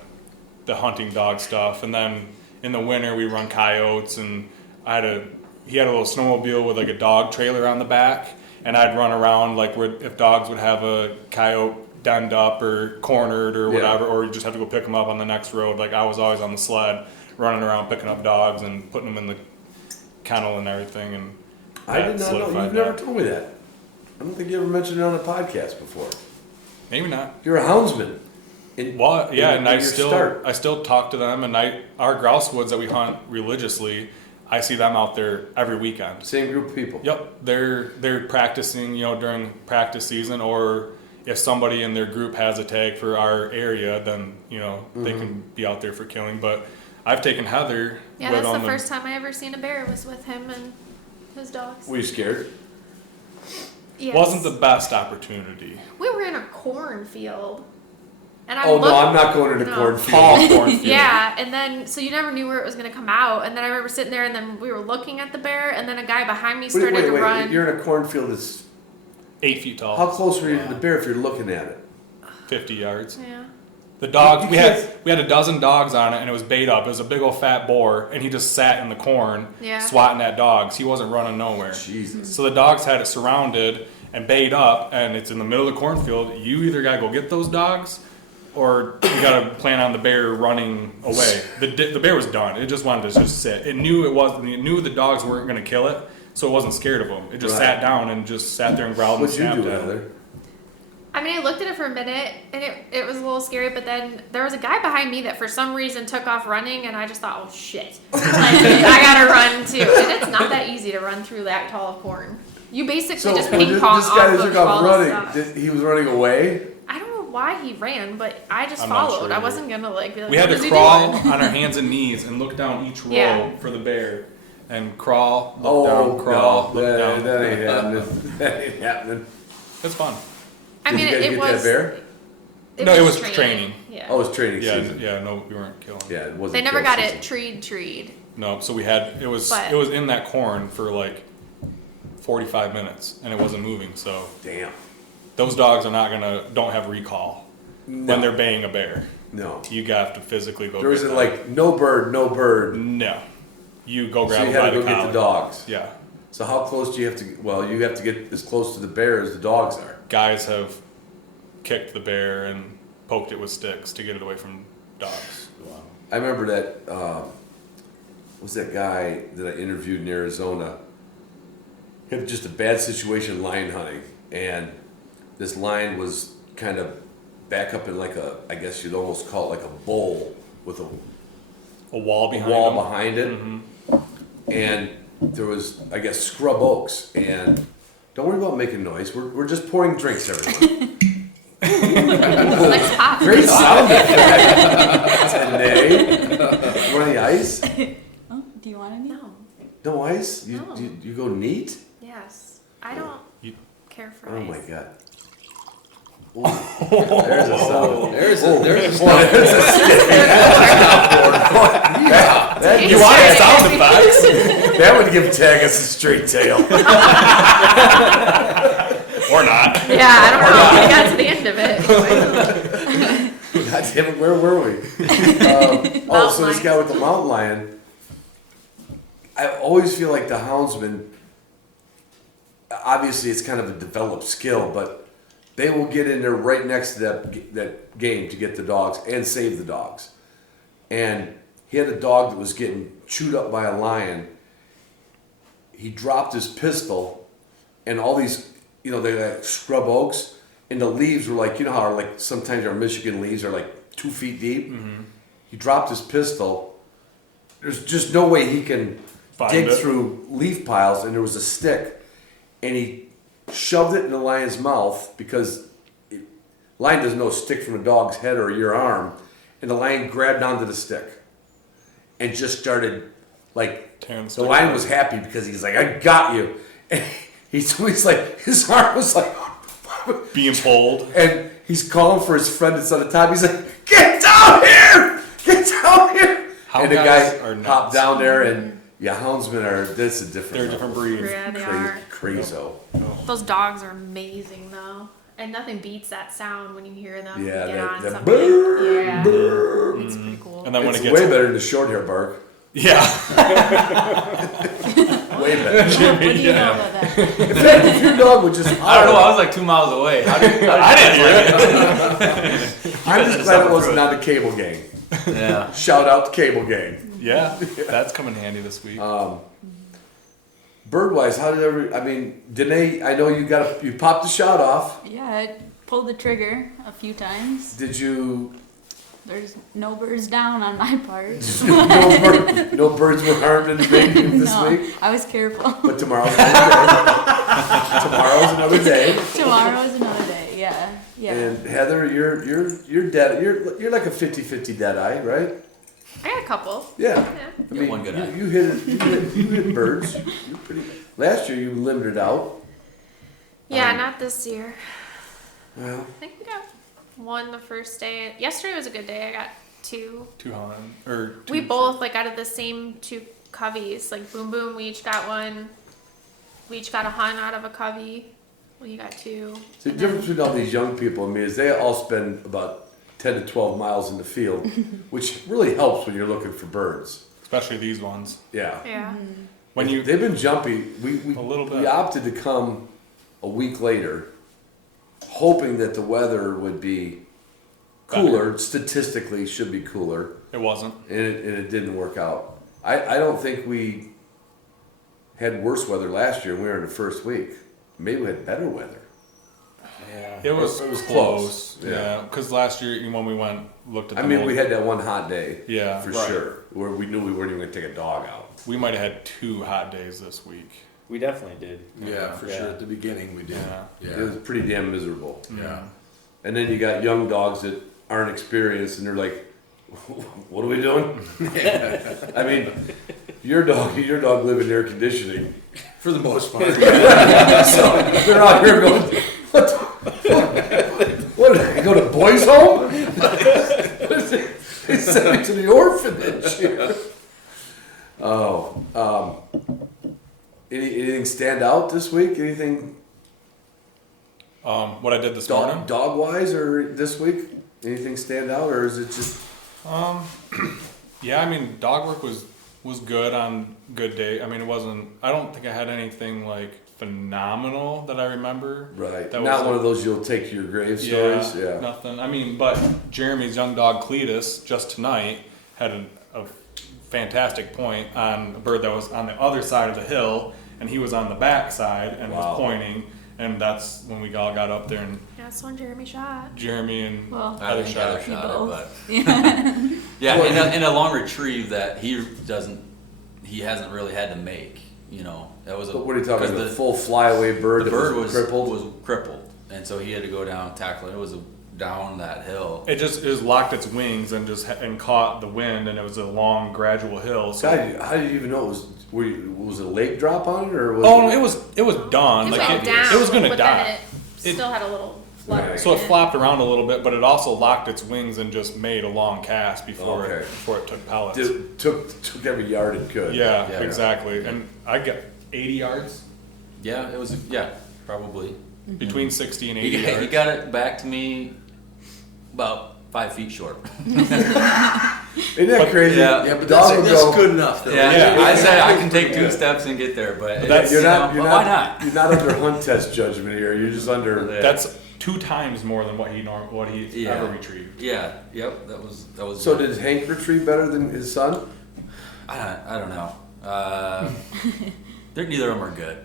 hunting dog stuff, and then in the winter we run coyotes, and he had a little snowmobile with like a dog trailer on the back, and I'd run around like if dogs would have a coyote denned up or cornered or whatever, or you just have to go pick them up on the next road. Like I was always on the sled, running around picking up dogs and putting them in the kennel and everything. And I did not know. solidified You've never that. told me that. I don't think you ever mentioned it on a podcast before. Maybe not. You're a houndsman. Well, yeah, and in I your still start. talk to them, and our grouse woods that we hunt religiously, I see them out there every weekend. Same group of people. Yep, they're practicing, during practice season, or if somebody in their group has a tag for our area, then they can be out there for killing. But I've taken Heather. Yeah, with that's on the first time I ever seen a bear was with him and his dogs. Were you scared? Yes. Wasn't the best opportunity. We were in a cornfield. And I Oh looked, no, I'm not going to the No. cornfield. Tall cornfield. Yeah, and then so you never knew where it was gonna come out, and then I remember sitting there, and then we were looking at the bear, and then a guy behind me started to run. You're in a cornfield that's 8 feet tall. how close were you to the bear if you're looking at it? 50 yards. Yeah. The dogs, You we had can't- a dozen dogs on it, and it was bait up. It was a big old fat boar, and he just sat in the corn, Yeah. swatting at dogs. He wasn't running nowhere. Jesus. So the dogs had it surrounded and bait up, and it's in the middle of the cornfield. You either gotta go get those dogs, or you gotta plan on the bear running away. The bear was done. It just wanted to just sit. It knew It knew the dogs weren't gonna kill it, so it wasn't scared of them. It just Right. sat down and just sat there and growled What'd and you snapped do, at him. Heather? I mean, I looked at it for a minute, and it was a little scary, but then there was a guy behind me that for some reason took off running, and I just thought, oh shit. Like, I gotta run too. And it's not that easy to run through that tall of corn. You basically So just when ping this pong guy that off took of off all the running, stuff. he was running away. I don't know why he ran, but I just I'm not followed. sure I either. wasn't gonna be like, We had what to is he crawl doing? on our hands and knees and look down each row Yeah. for the bear, and crawl, look Oh down, crawl, no, look that, down. that ain't happening. That ain't happening. It's fun. I Did mean, you guys it get was. that bear? No, it was training. Yeah. Oh, it's training Yeah, season. yeah, no, we weren't killing. Yeah, it wasn't. They never kill got season. it treed. No, so we had it was But- in that corn for like 45 minutes, and it wasn't moving. So Damn. those dogs don't have recall No. when they're baying a bear. No. You got to physically go. There was get them. like no bird, no bird. no, you go grab So you them by had to the go get collar. the dogs. Yeah, So how close do you have to? Well, you have to get as close to the bear as the dogs are. guys have kicked the bear and poked it with sticks to get it away from dogs. I remember that. Was that guy that I interviewed in Arizona? He had just a bad situation lion hunting, and this lion was kind of back up in like I guess you'd almost call it like a bowl with A wall a behind wall them. behind it, Mm-hmm. and there was I guess scrub oaks. And don't worry about making noise. We're just pouring drinks, everyone. Like pop. Great sound effect today. Runny ice? Oh, do you want any? No. No ice? No. You go neat? Yes. I don't You- care for Oh ice. my god. Ooh, there's a sound. There's a Boy, there's there's a stick. That, You wanted sound effects that would give Tagus a straight tail. or not? Yeah, I don't know how we got to the end of it. God damn it, where were we? So this guy with the mountain lion, I always feel like the houndsman, obviously it's kind of a developed skill, but they will get in there right next to that game to get the dogs and save the dogs. And he had a dog that was getting chewed up by a lion. He dropped his pistol, and all these, they're like scrub oaks, and the leaves were like, how like sometimes our Michigan leaves are like 2 feet deep. Mm-hmm. He dropped his pistol. There's just no way he can Find dig it. through leaf piles, and there was a stick, and he shoved it in the lion's mouth because lion doesn't know a stick from a dog's head or your arm, and the lion grabbed onto the stick and just started like Tearing the the stick lion apart. was happy because he's like, I got you. And he's like, his arm was like, Being pulled. and he's calling for his friend that's on the top. He's like, get down here! Get down here! Hound And the guys guy are hopped nuts. down there, and yeah, houndsmen are, that's a different They're a different breed. Yeah, they are. Crazo. Those dogs are amazing though. And nothing beats that sound when you hear them Yeah, get that- on that something. brrr, Yeah. It's pretty cool. And then when It's it gets way better than the short hair bark. yeah, Way better. What do you know about that? In fact, if your dog would just I don't know. holler, I was like 2 miles away. How did I didn't hear it. I'm just glad it wasn't on the cable gang. Yeah. Shout out to cable gang. Yeah, that's coming handy this week. Birdwise, how did Danae, I know you popped the shot off. Yeah, I pulled the trigger a few times. Did you, There's no birds down on my part. no birds were harmed in the game this No, week? I was careful. But tomorrow's another day. Tomorrow's another day. Tomorrow is another day. Yeah, yeah. And Heather, you're dead. You're like a 50-50 dead eye, right? I got a couple. Yeah. Yeah. I mean, one good eye. you hit birds. You're pretty. Last year you limited out. Yeah, not this year. Well, I think we got one the first day. Yesterday was a good day. I got two. 200 or two, We both like out of the same two coveys. Like boom boom, we each got one. We each got a hunt out of a covey. We got two. the difference between all these young people and me is they all spend about 10 to 12 miles in the field, which really helps when you're looking for birds. especially these ones. Yeah. Yeah. When you They've been jumpy. We A little bit. We opted to come a week later, hoping that the weather would be cooler. Statistically, should be cooler, it wasn't. and it didn't work out. I don't think we had worse weather last year. We were in the first week. Maybe we had better weather. Yeah, it was close. close. Yeah. Yeah, because last year when we went looked at. I the mean, mold- we had that one hot day. Yeah, for right. sure. Where we knew we weren't even going to take a dog out. We might have had 2 hot days this week. We definitely did. Yeah, for Yeah. sure. At the beginning, we did. Yeah. It was pretty damn miserable. Yeah. And then you got young dogs that aren't experienced, and they're like, "What are we doing?" I mean, your dog live in air conditioning, For the most part. so they're out here going, "What? What did I go to boys' home?" They sent me to the orphanage. Oh, anything stand out this week? Anything What I did this morning. dog wise or this week? Anything stand out, or is it just? Yeah, I mean, dog work was good on good day. I mean, it wasn't. I don't think I had anything like phenomenal that I remember. Right. That Not was one of those you'll take to your grave stories. Yeah. Nothing. I mean, but Jeremy's young dog Cletus just tonight had a fantastic point on a bird that was on the other side of the hill, and he was on the back side and Wow. was pointing. And that's when we all got up there, and Yeah, that's one Jeremy shot. Jeremy and Well, I Heather think shot. Heather shot it, both. but yeah, in a long retrieve that he hasn't really had to make. You know, that was a. But what are you talking 'cause about? The full flyaway bird The that bird was crippled? was crippled, and so he had to go down tackle it. It was down that hill. It just locked its wings and and caught the wind, and it was a long, gradual hill. So God, how did you even know it was? Was it a lake drop on it, or was oh, it? no, it was done. It Like went down. it was gonna but die. Then it still had a little flutter. Right. So it in flopped around a little bit, but it also locked its wings and just made a long cast before Okay. it took pellets. It took every yard it could. Yeah, Yeah. exactly. And I got 80 yards, Yeah, it was. Yeah, probably. between 60 and 80 He yards. got it back to me about 5 feet short. Isn't that crazy? yeah. Yeah, but Dog will that's go- good enough. Though. Yeah, Yeah. I said I can take 2 steps and get there, but that's- You're not. but You're why not. not? You're not under hunt test judgment here. You're just under. Yeah. That's 2 times more than what he Yeah. ever retrieved. Yeah, yep, that was. So did Hank retrieve better than his son? I don't know. Neither of them are good.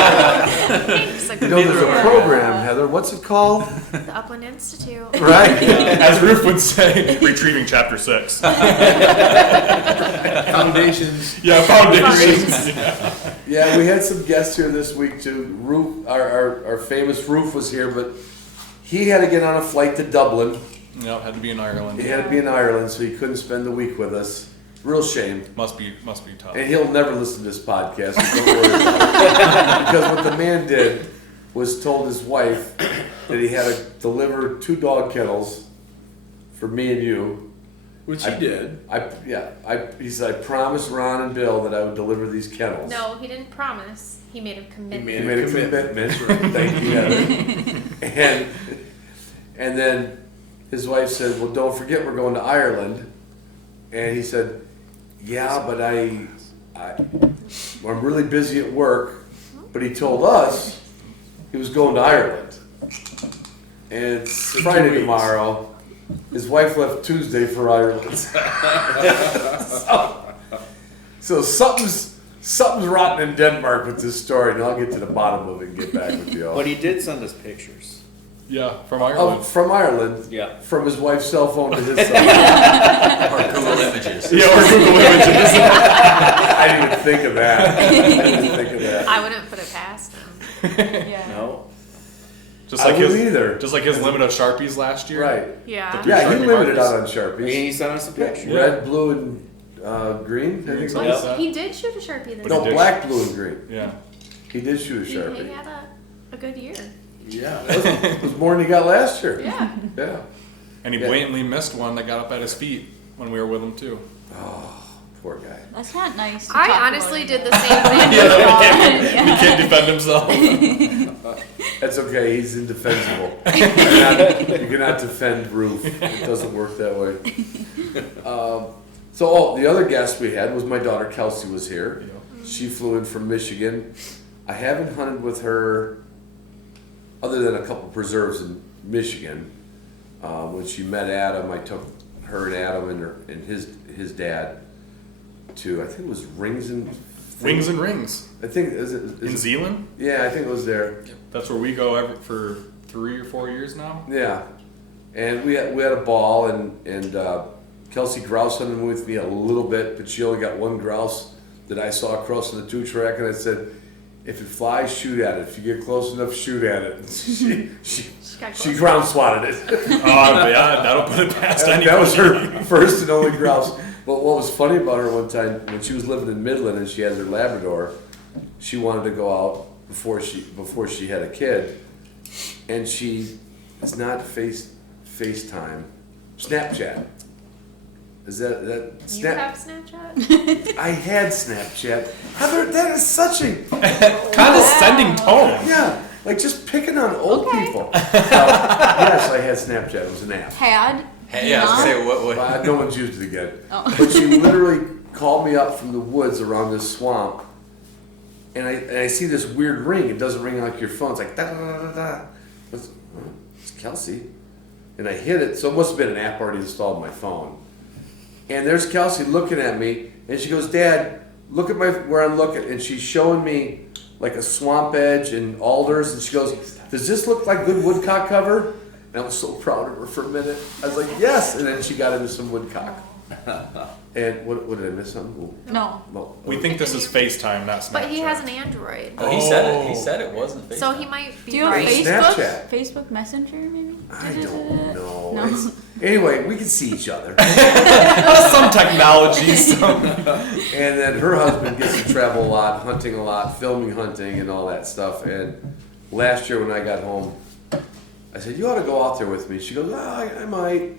Thanks, like You know, there's a the program, Heather. What's it called? Upland Institute. Right. As Ruth would say, retrieving chapter 6. Foundations. Yeah, foundations. Yeah, we had some guests here this week too. Roof, our famous Roof was here, but he had to get on a flight to Dublin. No, had to be in Ireland. He had to be in Ireland, so he couldn't spend the week with us. Real shame. Must be tough. And he'll never listen to this podcast, so don't worry about it. Because what the man did was told his wife that he had to deliver 2 dog kennels for me and you. Which he did. He said, I promised Ron and Bill that I would deliver these kennels. No, he didn't promise. He made a commitment. He made a commitment. Thank you, Heather. And then his wife said, well, don't forget we're going to Ireland. And he said, yeah, but I'm really busy at work. But he told us he was going to Ireland. And it's Friday tomorrow. His wife left Tuesday for Ireland. so something's rotten in Denmark with this story, and I'll get to the bottom of it and get back with you all. But he did send us pictures. Yeah, from Ireland. From Ireland. Yeah. From his wife's cell phone to his cell phone. Or Google Images. Yeah, or Google Images. I didn't even think of that. I wouldn't put it past him. Yeah. No. Just I like wouldn't his either. Just like his limit of Sharpies last year. Right. Yeah. Yeah, he Sharpie limited markers. out on And Sharpies. he sent us a picture. Yeah. Red, blue, and green. I think. Green. it was. Yeah. He did shoot a Sharpie this No, year. black, blue, and green. Yeah. He did shoot a He Sharpie. had a good year. Yeah. It was more than he got last year. Yeah. Yeah. And he Yeah. blatantly missed one that got up at his feet when we were with him too. Poor guy. That's not nice. To I talk honestly about did the same thing. He can't defend himself. That's okay. He's indefensible. You cannot defend Roof. It doesn't work that way. The other guest we had was my daughter Kelsey was here. She flew in from Michigan. I haven't hunted with her other than a couple preserves in Michigan. When she met Adam, I took her and Adam and his dad to, I think it was Wings and Rings. I think is In it, Zealand? yeah, I think it was there. That's where we go for 3 or 4 years now. Yeah, and we had a ball, and Kelsey grouse hunted with me a little bit, but she only got one grouse that I saw crossing the 2 track, and I said, if it flies, shoot at it. If you get close enough, shoot at it. She ground swatted it. Oh, yeah, that'll put it past That anybody. was her first and only grouse. But what was funny about her one time, when she was living in Midland and she had her Labrador, she wanted to go out before she had a kid, and she is not FaceTime, Snapchat. Is that You have Snapchat? I had Snapchat. Heather, that is such a Condescending tone. yeah, like just picking on old people. Yes, I had Snapchat. It was an app. Had. Hey, yeah, I was gonna say what. Well, no one's used it again. Oh. But she literally called me up from the woods around this swamp, and I see this weird ring. It doesn't ring like your phone. It's like da da da da da. It's Kelsey, and I hit it. So it must have been an app already installed on my phone. And there's Kelsey looking at me, and she goes, "Dad, look at where I'm looking." And she's showing me like a swamp edge and alders, and she goes, "Does this look like good woodcock cover?" And I was so proud of her for a minute. I was like, "Yes!" And then she got into some woodcock. And what did I miss something? No. Well, We think this is FaceTime, not Snapchat. But he has an Android. Oh, he said it. He said it wasn't FaceTime. So he might be Do you have right. Facebook? Snapchat. Facebook Messenger, maybe? I don't know. No. It's- Anyway, we can see each other. some technology. And then her husband gets to travel a lot, hunting a lot, filming hunting and all that stuff. And last year when I got home, I said, "You ought to go out there with me." She goes, I might.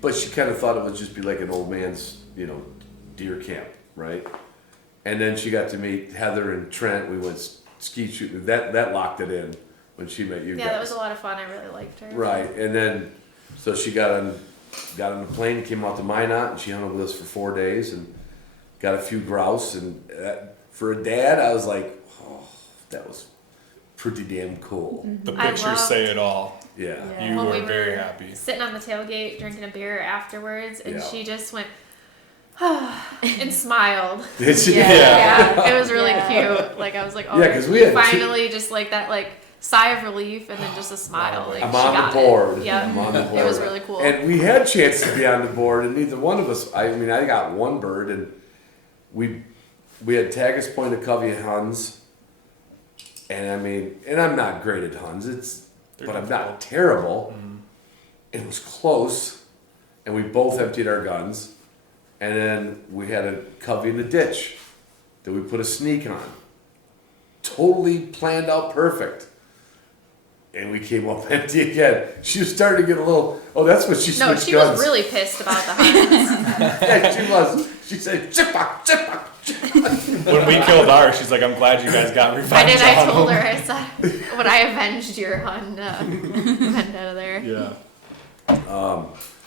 But she kind of thought it would just be like an old man's, deer camp, right? And then she got to meet Heather and Trent. We went ski shooting. That locked it in when she met you guys. Yeah, that was a lot of fun. I really liked her. Right, and then so she got on the plane, came out to Minot, and she hunted with us for 4 days and got a few grouse. And for a dad, I was like, "Oh, that was pretty damn cool." The I pictures loved- say it all. Yeah. Yeah. You When were we very were happy. Sitting on the tailgate, drinking a beer afterwards, and Yeah. she just went, and smiled. Did she? Yeah. Yeah, it was really Yeah. cute. Like I was like, oh, Yeah, 'cause we had two- finally just like that, like sigh of relief, and then just a smile. Like I'm she on got the board. It. Yeah, I'm on the board. it was really cool. And we had chances to be on the board, and neither one of us. I mean, I got one bird, and we had Tagus Point of Covey Huns, and I mean, and I'm not great at Huns. But I'm not terrible. It was close, and we both emptied our guns, And then we had a covey in the ditch that we put a sneak on. Totally planned out perfect. And we came up empty again. She was starting to get a little, oh, that's what she No, switched she guns. was really pissed about the hunt. Yeah, she was. She said, chippa, chippa. When we killed ours, she's like, I'm glad you guys got revenge I did. I on told them. her. I said, when I avenged your hunt, vendetta there. Yeah.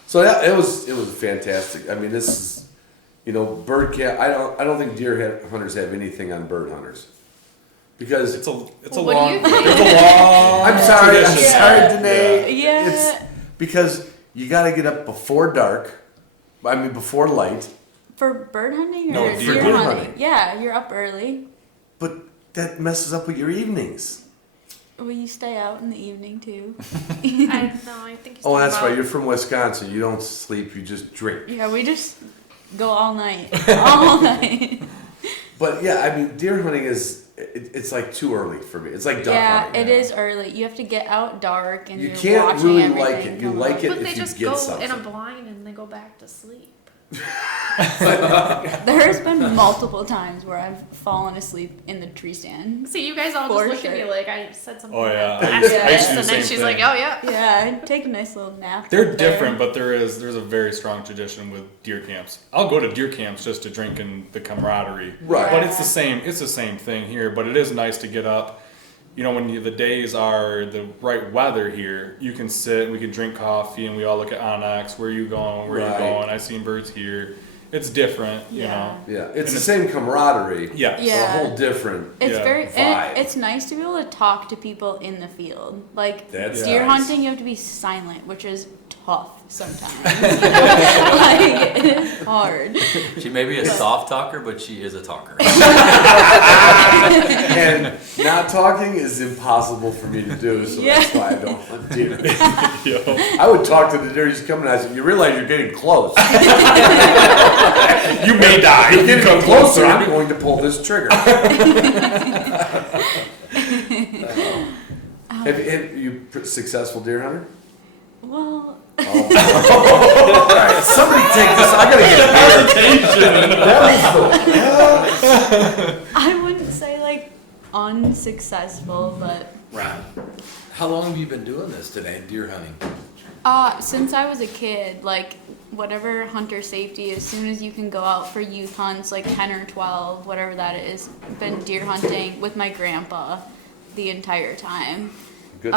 So yeah, it was fantastic. I mean, this is, bird camp. I don't think deer hunters have anything on bird hunters, because It's a What do long. you think? It's a long. I'm sorry, tradition. Danae. Yeah. It's because you got to get up before dark. I mean, before light. For bird hunting No, or deer deer hunting. hunting? Yeah, you're up early. But that messes up with your evenings. Well, you stay out in the evening too. I know. I think. He's Oh, talking that's about- right. You're from Wisconsin. You don't sleep. You just drink. Yeah, we just go all night. All night. But yeah, I mean, deer hunting it's like too early for me. It's like duck Yeah, hunting. it is early. You have to get out dark and You you're can't watching really everything like it. You come like up. it But if they you just get go something. in a blind and they go back to sleep. There's been multiple times where I've fallen asleep in the tree stand. See, you guys all For just look at sure. me like I said something. Oh, yeah. about I used to do this, the and then same she's thing. like, "Oh yeah." Yeah, I'd take a nice little nap. They're up there. different, but there's a very strong tradition with deer camps. I'll go to deer camps just to drink in the camaraderie. Right. But it's the same. It's the same thing here. But it is nice to get up. When the days are the right weather here, you can sit and we can drink coffee and we all look at Onyx. Where are you going? Where are Right. you going? I seen birds here. It's different, you Yeah. know. Yeah, it's And the it's- same camaraderie. Yes. But Yeah. a whole different. It's Yeah. very. Vibe. And it's nice to be able to talk to people in the field. Like That's deer nice. hunting, you have to be silent, which is tough sometimes. Like it is hard. She may be a soft talker, but she is a talker. And not talking is impossible for me to do, so that's Yeah. why I don't hunt deer. Yo. I would talk to the deer just coming. I said, "You realize you're getting close. You may die. You're if you getting come closer. closer. I'm going to pull this trigger." Have you successful deer hunter? Well, All right, somebody take this. I gotta get I wouldn't say like unsuccessful, but Ron, how long have you been doing this today, deer hunting? since I was a kid, like whatever hunter safety, as soon as you can go out for youth hunts, like 10 or 12, whatever that is, been deer hunting with my grandpa the entire time. Good.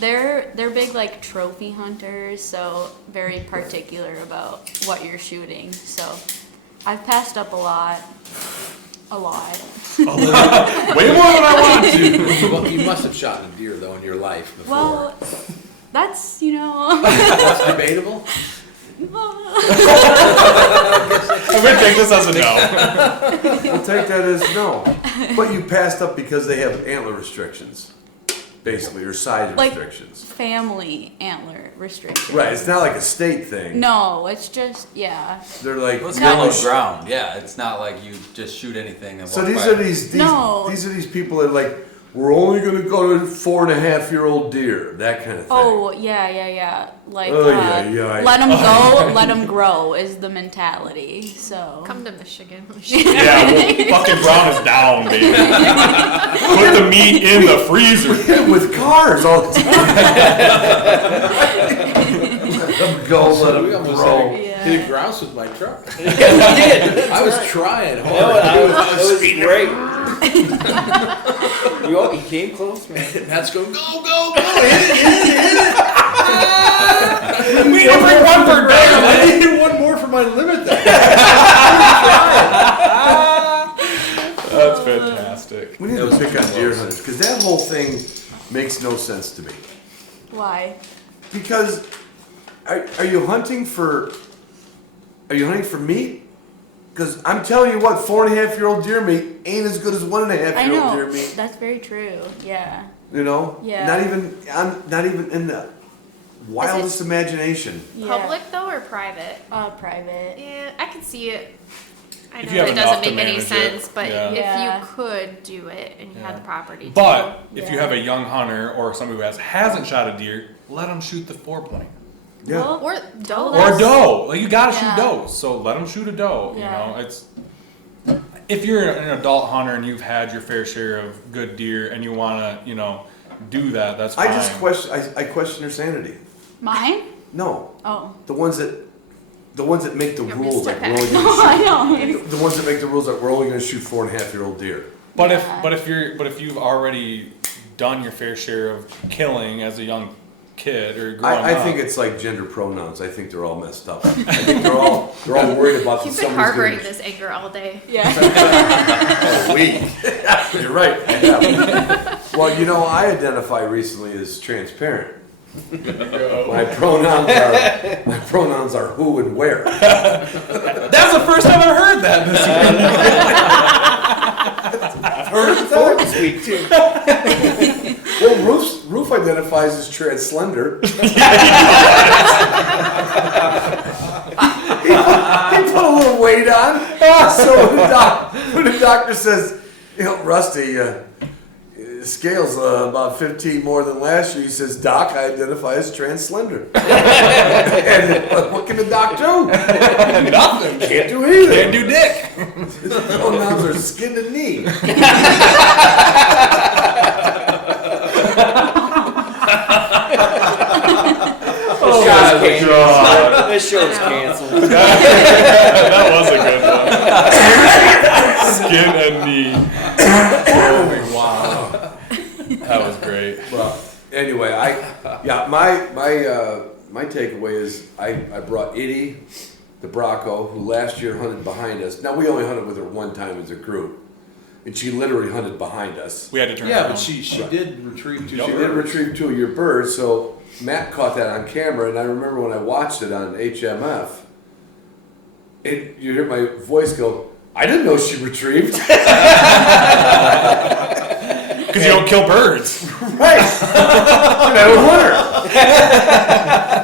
They're big like trophy hunters, so very particular about what you're shooting. So I've passed up a lot. Way more than I want to. Well, you must have shot a deer though in your life before. Well, that's That's debatable. I'm gonna take this as a no. I'll take that as no. But you passed up because they have antler restrictions, basically, or size like restrictions. family antler restrictions. Right. It's not like a state thing. No, it's just yeah. They're like Well, it's No. hallowed ground. Yeah, it's not like you just shoot anything and So walk these by are it. these No. these are these people that like we're only gonna go to 4.5-year-old deer, that kind of thing. Oh yeah. Like Oh, yeah. let them go, let them grow is the mentality. So Come to Michigan. Yeah, well, fucking brown is down, baby. Put the meat in the freezer. With cars all the time. Let them go, let them We almost grow. Yeah. hit a grouse with my truck. You did. I was trying hard. It was great. You came close, man. Pat's going, go, go, go, hit it, hit it, hit it. We never bring one for I needed one more for my limit there. That's fantastic. We need to pick on deer hunters because that whole thing makes no sense to me. why? Because are you hunting for meat? Because I'm telling you what, 4.5-year-old deer meat ain't as good as I 1.5-year-old deer know meat. that's very true. Yeah. You know? Yeah. Not even in the wildest imagination. Yeah. Public though or private? Private. Yeah, I can see it. I If know you have it enough doesn't to make any manage it, sense, but yeah. if Yeah. you could do it and you had the property, to. But if you Yeah. have a young hunter or somebody who hasn't shot a deer, let them shoot the 4-point. Yeah. Well, Or doe. Or a doe. Like you gotta Yeah. shoot doe. So let them shoot a doe. Yeah. You know, it's if you're an adult hunter and you've had your fair share of good deer and you wanna, do that, that's I fine. just question their sanity. Mine? No, Oh. the ones that make the You're rules Mr. like we're only Pack. gonna I know. shoot, the ones that make the rules like we're only gonna shoot 4.5-year-old deer. But Yeah. if you've already done your fair share of killing as a young kid or growing I up, think it's like gender pronouns. I think they're all messed up. I think they're all worried about You've that been somebody's harboring gonna- this anger all day. Yeah. You're right. I have. Well, I identify recently as transparent. My pronouns are who and where. that's the first time I've heard that this year. Heard it before? This week too. Well, Roof identifies as trans slender. He put a little weight on. So when the doctor says, Rusty, scale's about 15 more than last year, he says, Doc, I identify as trans slender. And what can the doc do? Nothing. Can't do either. Can't do dick. His pronouns are skin to knee. This show's canceled. That was a good one. Skin and knee. Oh, wow. That was great. Well, anyway, my takeaway is I brought Edie, the Bronco, who last year hunted behind us. Now we only hunted with her one time as a group, and she literally hunted behind us. We had to turn Yeah, around. but she did retrieve 2 She did birds. retrieve 2 of your birds, so Matt caught that on camera, and I remember when I watched it on HMF, you hear my voice go, I didn't know she retrieved. Because you don't kill birds. Right. And I was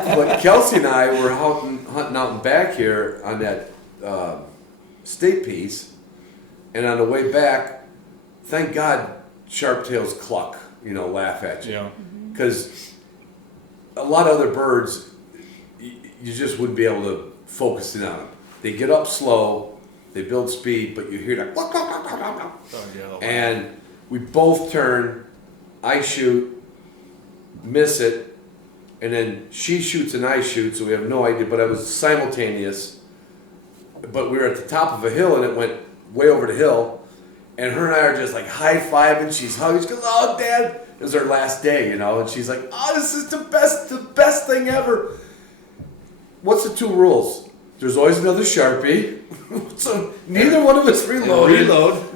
hunter. But Kelsey and I were hunting out and back here on that state piece, and on the way back, thank God, sharp-tails cluck, laugh at you. Yeah. Because a lot of other birds, you just wouldn't be able to focus in on them. They get up slow, they build speed, but you hear that cluck, cluck, cluck, cluck, cluck, cluck. Oh, yeah, And we both turn, I shoot, miss it, and then she shoots and I shoot, so we have no idea, but it was simultaneous. But we were at the top of a hill and it went way over the hill, and her and I are just like high-fiving, she's hugging, she goes, oh, Dad, it was her last day, and she's like, oh, this is the best thing ever. What's the 2 rules? There's always another Sharpie, so neither one of us reloaded.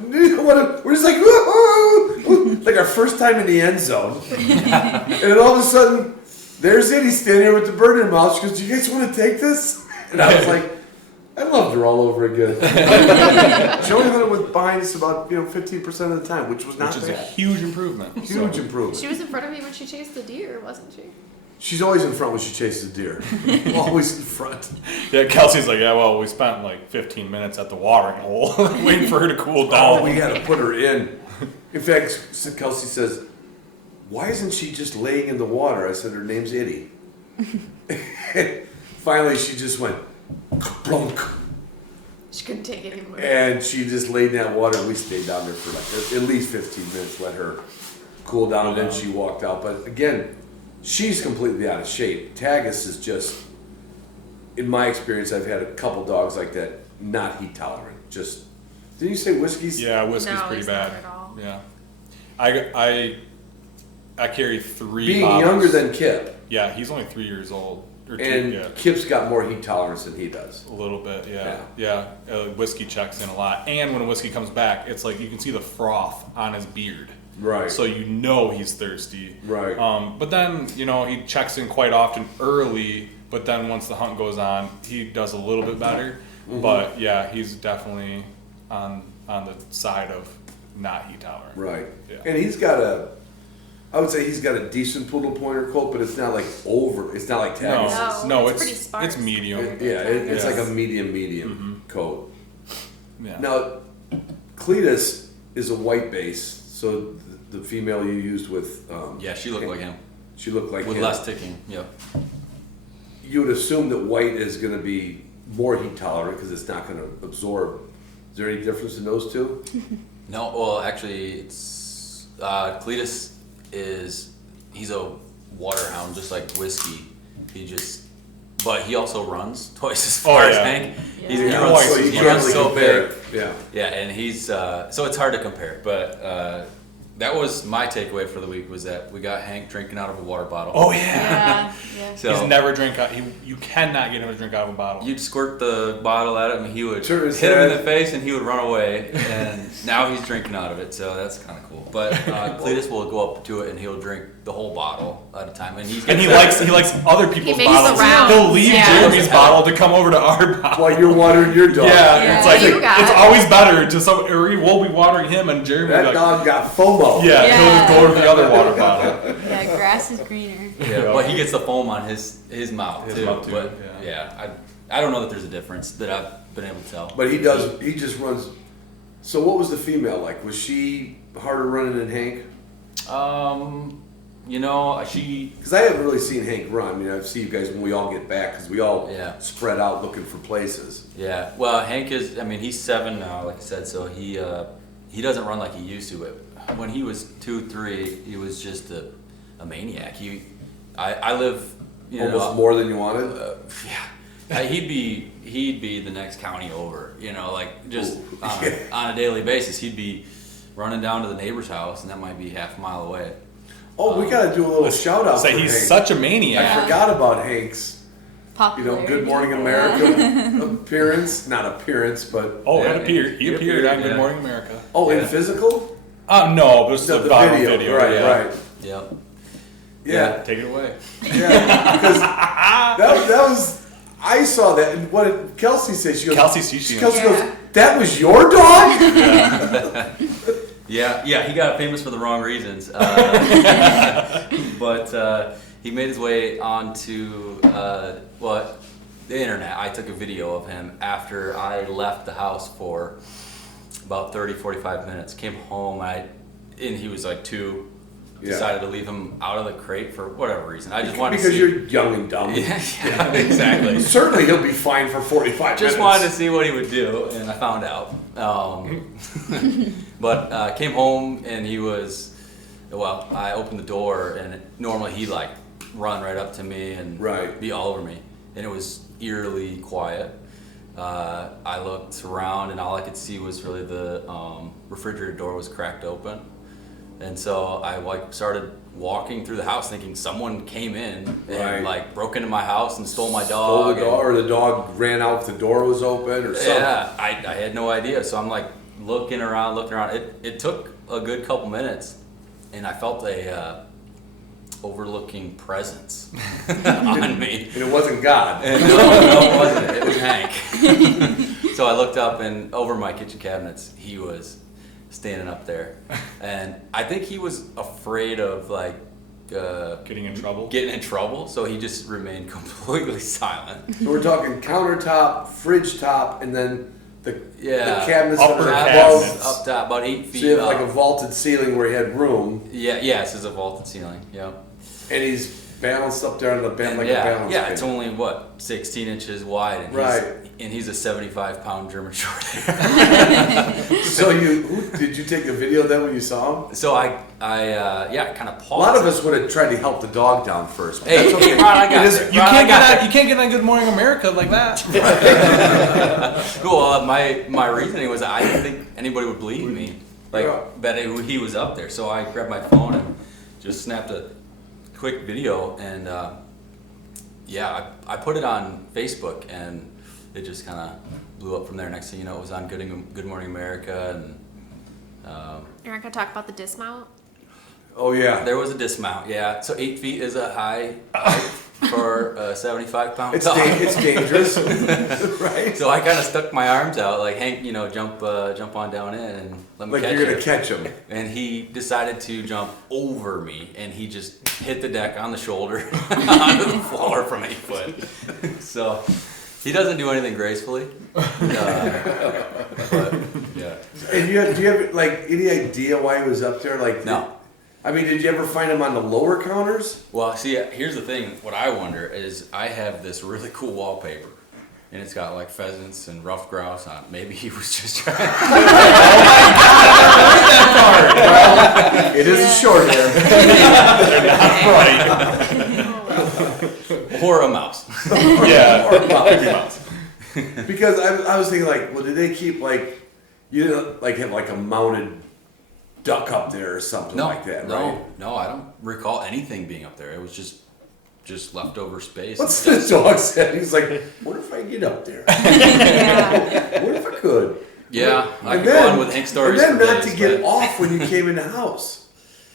Neither one of, we're just like, woo-hoo! Like our first time in the end zone. And then all of a sudden, there's Eddie standing here with the bird in her mouth. She goes, do you guys want to take this? And I was like, I loved her all over again. She only hunted with behind us about 15% of the time, which was not Which is a bad. huge improvement. Huge improvement. She was in front of me when she chased the deer, wasn't she? She's always in front when she chases deer. Always in front. Yeah, Kelsey's like, yeah, well, we spent like 15 minutes at the watering hole waiting for her to cool down. Oh, we got to put her in. In fact, Kelsey says, why isn't she just laying in the water? I said, her name's Eddie. Finally, she just went, plunk. She couldn't take it anymore. And she just laid in that water, and we stayed down there for like at least 15 minutes, let her cool down, and then she walked out. But again, she's completely out of shape. Tagus is just, in my experience, I've had a couple dogs like that, not heat tolerant. Just, didn't you say Whiskey's? Yeah, whiskey's No, pretty he's bad. not at all. Yeah. I carry 3 Being bottles. younger than Kip, Yeah, he's only 3 years old. Or 2, and yeah. Kip's got more heat tolerance than he does. A little bit, yeah. Whiskey checks in a lot. And when whiskey comes back, it's like you can see the froth on his beard. Right. So you know he's thirsty. Right. But then, he checks in quite often early, but then once the hunt goes on, he does a little bit better. Mm-hmm. But yeah, he's definitely on the side of not heat tolerant. Right. Yeah. And I would say he's got a decent poodle pointer coat, but it's not like it's not like Tagus. No, it's it's pretty sparse. it's medium. It's Yeah. like a medium coat. Yeah. Now, Cletus is a white base, so the female you used with Yeah, she looked like him. she looked like With him. less ticking. Yep. you would assume that white is going to be more heat tolerant because it's not going to absorb. Is there any difference in those two? No, well, actually, it's Cletus he's a water hound, just like Whiskey. But he also runs twice as far as yeah. Hank. Yeah. He Yeah, runs, so you he can't runs really so compare big. it. Yeah. Yeah, and he's so it's hard to compare. But that was my takeaway for the week was that we got Hank drinking out of a water bottle. Oh yeah. Yeah, yeah. So He's never drink out. You cannot get him to drink out of a bottle. you'd squirt the bottle at him, and he would Turn his hit him in head. the face, and he would run away. And now he's drinking out of it, so that's kind of cool. But Cletus will go up to it, and he'll drink the whole bottle at a time. And he likes other people's makes the bottles. rounds, He'll leave yeah. Jeremy's bottle to come over to our bottle. While you're watering your dog. Yeah, Yeah. it's like You got it's it. always better to some. Or we'll be watering him, and Jeremy will That be like, dog got FOMO. yeah, Yeah. he'll just go over to the other water bottle. Yeah, grass is greener. Yeah, but he gets the foam on his mouth His too. mouth too, But yeah. I don't know that there's a difference that I've been able to tell. But he just runs. So what was the female like? Was she harder running than Hank? She Because I haven't really seen Hank run. I mean, I've seen you guys when we all get back because we all Yeah. spread out looking for places. Yeah, well, Hank is. I mean, he's 7 now, like I said. So he doesn't run like he used to. But when he was 2, 3, he was just a maniac. I live, Almost more than you wanted. yeah. He'd be the next county over. Like just Ooh. on a daily basis, he'd be running down to the neighbor's house, and that might be half a mile away. Oh, we got to do a little shout out Say for he's Hank. such a I maniac. forgot about Hank's, Popularity. Good Morning America appearance. Not appearance, but Oh, Yeah, he appeared. He he appeared on appeared, Good yeah. Morning America. oh, in Yeah. physical. No, it was No, the the viral video. Right, yeah. right. Yep. Yeah, Take it away. yeah. Because that was. I saw that, and what did Kelsey say? She goes. Kelsey goes. Yeah. That was your dog. Yeah, he got famous for the wrong reasons. But he made his way onto the internet. I took a video of him after I left the house for about 30, 45 minutes. Came home, and he was like 2. Yeah. Decided to leave him out of the crate for whatever reason. I just wanted Because to see. you're young and dumb. Yeah, exactly. Certainly, he'll be fine for 45 Just minutes. wanted to see what he would do, and I found out. But came home, and he was, I opened the door, and normally he'd like run right up to me and Right. be all over me, and it was eerily quiet. I looked around, and all I could see was really the refrigerator door was cracked open. And so I started walking through the house thinking someone came in and Right. broke into my house and stole my Stole dog. the dog, or the dog ran out if the door was open, or something. Yeah, I had no idea. So I'm looking around. It took a good couple minutes, and I felt a overlooking presence on me. And it wasn't God. And no, it wasn't. It was Hank. So I looked up, and over my kitchen cabinets, he was standing up there, and I think he was afraid of Getting in trouble. getting in trouble, so he just remained completely silent. So we're talking countertop, fridge top, and then the cabinets Upper that are cabinets. above. Up top, about 8 feet So you have up. like a vaulted ceiling where he had room, Yes, it's a vaulted ceiling. Yep. and he's balanced up there on the band like a yeah, balance yeah, beam. it's only 16 inches wide, and Right. he's a 75-pound German Shorthair. So did you take a video of that when you saw him? So I kind of paused. A lot of us would have tried to help the dog down first. But Hey, that's okay. Ron, I got It is- it. You Ron, I can't got get it. on. You can't get on Good Morning America like that. Cool. My reasoning was I didn't think anybody would believe me, Yeah. that he was up there. So I grabbed my phone and just snapped a quick video, and I put it on Facebook, and it just kind of blew up from there. Next thing you know, it was on Good Morning America, and You're not gonna talk about the dismount? Oh yeah. there was a dismount. Yeah, so 8 feet is a high for a 75-pound It's dog. it's dangerous, right? So I kind of stuck my arms out, like Hank, jump on down in and let me Like catch you're gonna it. catch him. And he decided to jump over me, and he just hit the deck on the shoulder onto the floor from 8 foot. So he doesn't do anything gracefully. But yeah, And do you have like any idea why he was up there? Like no. I mean, did you ever find them on the lower counters? Well, see, here's the thing. What I wonder is I have this really cool wallpaper, and it's got like pheasants and rough grouse on it. Maybe he was just trying. It is a short hair. Or a mouse. Yeah. Could be mouse. Because I was thinking like, well, did they keep like, you know, like have like a mounted duck up there or something like that, right? No, I don't recall anything being up there. It was just leftover space. What's the dog said? He's like, what if I get up there? Yeah. What if I could? Yeah, I And could then- go on with Hank stories. And then for not days, to get but- off when you came in the house.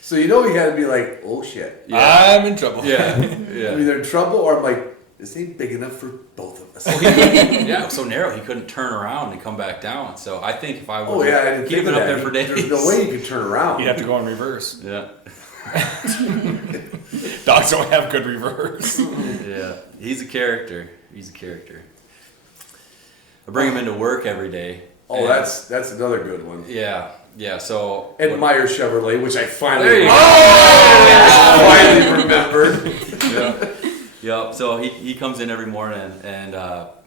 So you know you had to be like, oh shit. Yeah. I'm in trouble. Yeah, I'm yeah. either in trouble or I'm like, this ain't big enough for both of us. Yeah, it was so narrow he couldn't turn around and come back down. So I think if I would Oh yeah, I didn't keep think it of up that. there for days. There's no way you could turn around. You'd have to go in reverse. Yeah, Dogs don't have good reverse. yeah. He's a character. He's a character. I bring him into work every day. Oh, and- that's another good one. yeah. So And Meyer Chevrolet, which I there finally you go. finally remembered. Yeah. Yep. So he comes in every morning, and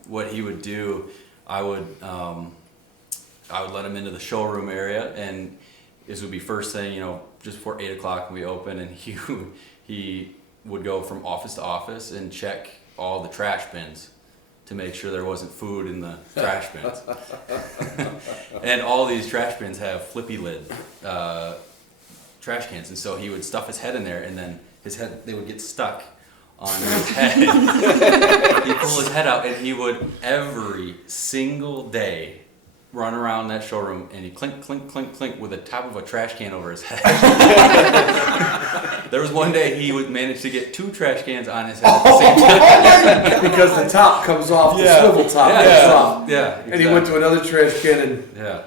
what he would do, I would let him into the showroom area, and this would be first thing, just before 8 o'clock when we open, and he would go from office to office and check all the trash bins to make sure there wasn't food in the trash bins. And all these trash bins have flippy lid trash cans, and so he would stuff his head in there, and then they would get stuck on his head. He'd pull his head out, and he would every single day run around that showroom, and he'd clink, clink, clink, clink with the top of a trash can over his head. There was one day he would manage to get 2 trash cans on his head at the same time. Because the top comes off, the Yeah. swivel top Yeah. comes off. Yeah, And he went to another trash can and yeah.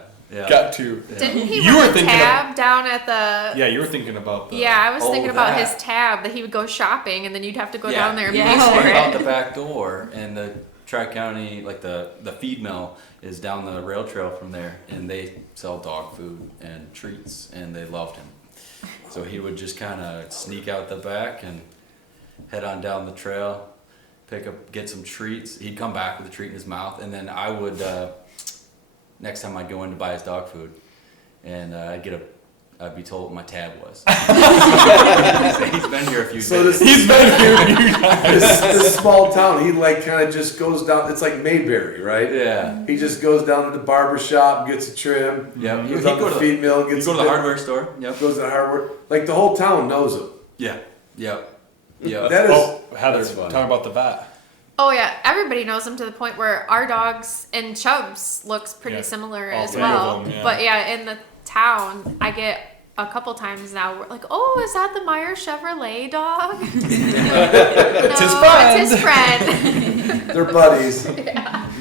Got to. Didn't he You were run a thinking of- tab down at the? Yeah, you were thinking about the. Yeah, I was Oh, thinking about that. his tab that he would go shopping, and then you'd have to go Yeah. down there and Yeah. pay for Out it. the back door, and the Tri-County, like the feed mill is down the rail trail from there, and they sell dog food and treats, and they loved him. So he would just kind of sneak out the back and head on down the trail, get some treats. He'd come back with a treat in his mouth, and then I would, next time I'd go in to buy his dog food, and I'd be told what my tab was. He's been here a few so days. this, He's been here a few times. this small town, he like kind of just goes down. It's like Mayberry, right? Yeah. He just goes down to the barber shop, gets a trim. Yeah. Goes on the feed mill, He'd gets go to a the bit- hardware store. Yep. Goes to the hardware. Like the whole town knows him. Yeah. Yep. Yep. That is. Oh, Heather, That's fun. talking about the vet. Oh yeah, everybody knows him to the point where our dogs and Chubbs looks pretty Yeah, similar all as 3 of well. them, yeah. But yeah, in the town, I get a couple times now. We're like, oh, is that the Meyer Chevrolet dog? It's his friend. It's his friend. They're buddies.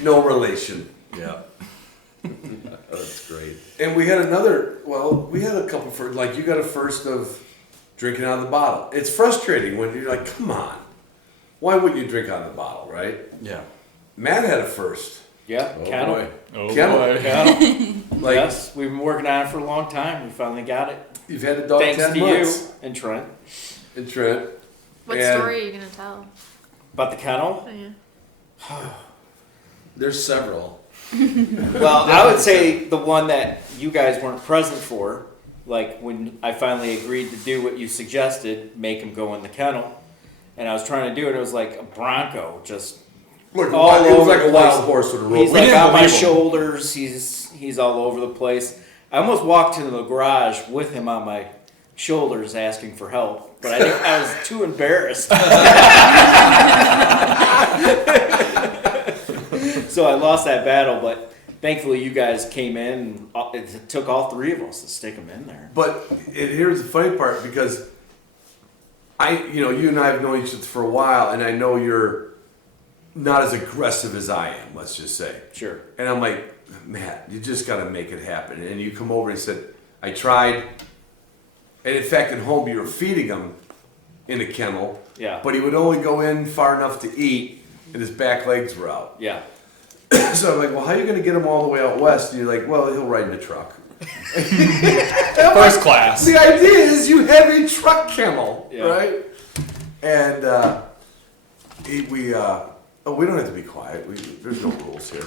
No relation. Yeah. That's great. And we had we had a couple for like you got a first of drinking out of the bottle. It's frustrating when you're like, come on, why wouldn't you drink out of the bottle, right? Yeah. Matt had a first. Yeah, Oh, cattle. boy. Oh Kennel. boy. Cattle. Like Yes, we've been working on it for a long time. We finally got it. you've had the dog Thanks 10 to months. you and Trent. And Trent. What And- story are you gonna tell? About the kennel? Yeah. There's several. Well, I would say the one that you guys weren't present for, like when I finally agreed to do what you suggested, make him go in the kennel. And I was trying to do it, it was like a Bronco, just Look, all it was over like the a wild place. horse with a rope. He's like didn't on my believe him. shoulders. He's all over the place. I almost walked into the garage with him on my shoulders, asking for help, but I was too embarrassed. So I lost that battle. But thankfully, you guys came in. And it took all 3 of us to stick him in there. But here's the funny part because you and I have known each other for a while, and I know you're not as aggressive as I am. Let's just say. Sure. And I'm like, Matt, you just got to make it happen. And you come over and said, I tried. And in fact, at home, you were feeding him in a kennel. Yeah. But he would only go in far enough to eat, and his back legs were out. Yeah. So I'm like, well, how are you going to get him all the way out west? And you're like, well, he'll ride in the truck. First class. The idea is you have a truck kennel, Yeah. right? And we don't have to be quiet. There's no rules here.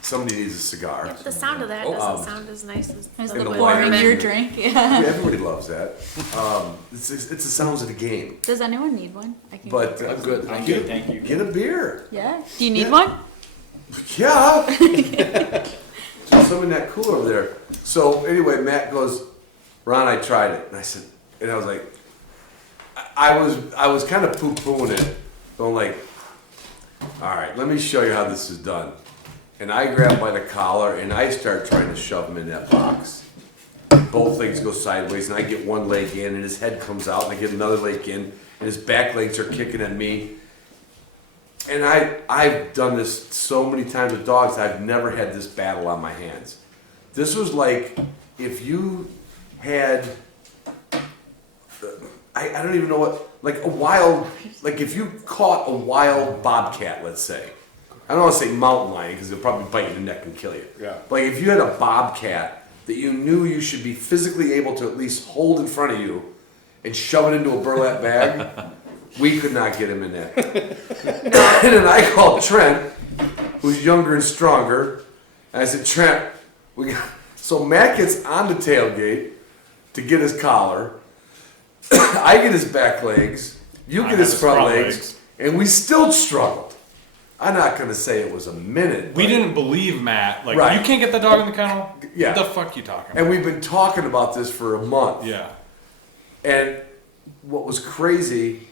Somebody needs a cigar. The sound of that doesn't sound as nice as There's In the a pouring way. your drink. Yeah. Yeah, everybody loves that. It's the sounds of the game. Does anyone need one? I can. But I'm good. I'm Thank you. good, thank you. get a beer. Yeah. Do you need Yeah. one? Yeah. There's some in that cooler over there. So anyway, Matt goes, Ron, I tried it. And I said, and I was like, I was kind of poo-pooing it, going like, all right, let me show you how this is done. And I grab by the collar and I start trying to shove him in that box. Both legs go sideways and I get one leg in and his head comes out and I get another leg in and his back legs are kicking at me. And I've done this so many times with dogs, I've never had this battle on my hands. This was like if you had, I don't even know what, like a wild, like if you caught a wild bobcat, let's say. I don't want to say mountain lion because they'll probably bite you in the neck and kill you. Yeah. But like if you had a bobcat that you knew you should be physically able to at least hold in front of you and shove it into a burlap bag, we could not get him in there. And then I called Trent, who's younger and stronger, and I said, Trent, so Matt gets on the tailgate to get his collar. I get his back legs, you I get have his front legs, and we still struggled. I'm not going to say it was a minute. We but- didn't believe Matt. Like, Right. you can't get the dog in the kennel? Yeah. What the fuck you talking about? And we've been talking about this for a month. Yeah. And what was crazy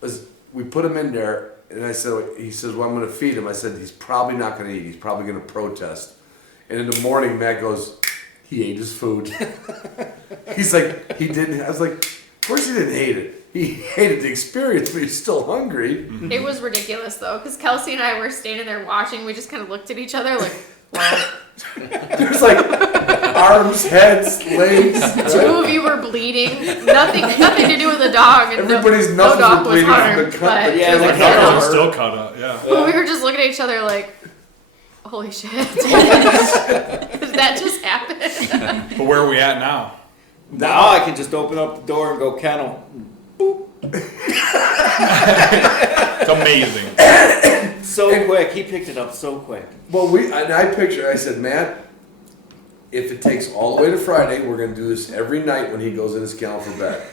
was we put him in there, and I said, he says, well, I'm going to feed him. I said, he's probably not going to eat. He's probably going to protest. And in the morning, Matt goes, he ate his food. He's like, he didn't. I was like, of course he didn't hate it. He hated the experience, but he's still hungry. It was ridiculous though, because Kelsey and I were standing there watching. We just kind of looked at each other like, wow. There's like arms, heads, legs. Two of you were bleeding. Nothing to do with the dog. And Everybody's no knuckles dog were was bleeding from harmed. the cut. But Yeah, it was like like, Knuckles are hurt. still cut up, yeah. well, we were just looking at each other like, holy shit. Did that just happen? But where are we at now? Now I can just open up the door and go kennel. It's amazing. So quick. He picked it up so quick. Well, I said, Matt, if it takes all the way to Friday, we're going to do this every night when he goes in his kennel for bed.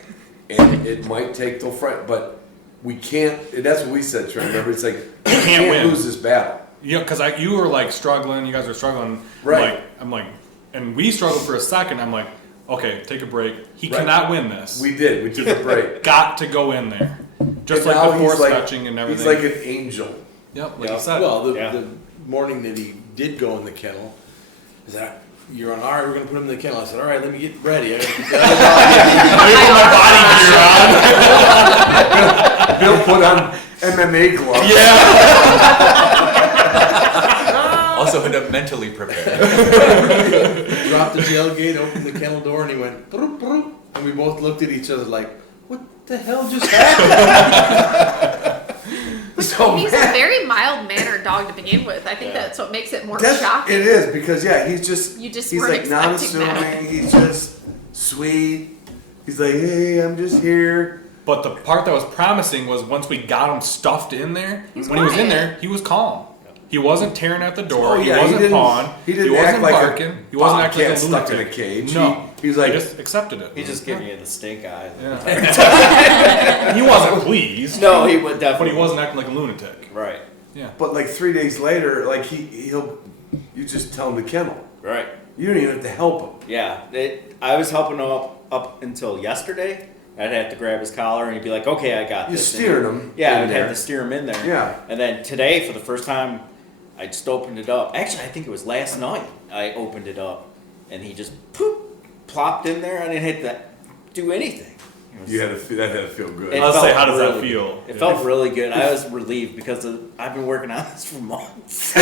And it might take till Friday, but we can't, and that's what we said, Trent. Remember, it's like, we can't win. lose this battle. You know, because you were like struggling, you guys were struggling. Right. I'm like, and we struggled for a second. I'm like, okay, take a break. He Right. cannot win this. We did. We took a break. Got to go in there. Just And like now the he's force like- fetching and everything. He's like an angel. Yep, like Yeah. you said. Well, Yeah. the morning that he did go in the kennel, I said, you're on, all right, we're going to put him in the kennel. I said, all right, let me get ready. I gotta put the Bill put on MMA gloves. Also end up mentally prepared. dropped the tailgate, opened the kennel door, and he went, broop, broop, and we both looked at each other like, what the hell just happened? So He's Matt- a very mild-mannered dog to begin with. I think that's what makes it more It shocking. is because he's just You just he's weren't like expecting that. non-assuming. He's just sweet. He's like, hey, I'm just here. But the part that was promising was once we got him stuffed in there, He's when he was in quiet. there, he was calm. He wasn't tearing at the door. Oh, he yeah, he wasn't didn't- pawing. he didn't wasn't act like a barking. He wasn't acting like a bobcat stuck in a lunatic. cage. No, He was like- he just accepted it. He just gave you the stink eye. Yeah. He wasn't pleased. No, he would But definitely. he wasn't acting like a lunatic. Right. Yeah. But like 3 days later, like he'll you just tell him to kennel. Right. You don't even have to help him. Yeah. I was helping him up until yesterday. I'd have to grab his collar and he'd be like, "Okay, I got You this." steered And- him. Yeah, in I'd there. have to steer him in there. Yeah. And then today, for the first time, I just opened it up. Actually, I think it was last night. I opened it up, and he just plopped in there. I didn't have to do anything. It was- You had to that had to feel good. It I'll say, felt how does that really- feel? It Yeah. felt really good. I was relieved because I've been working on this for months.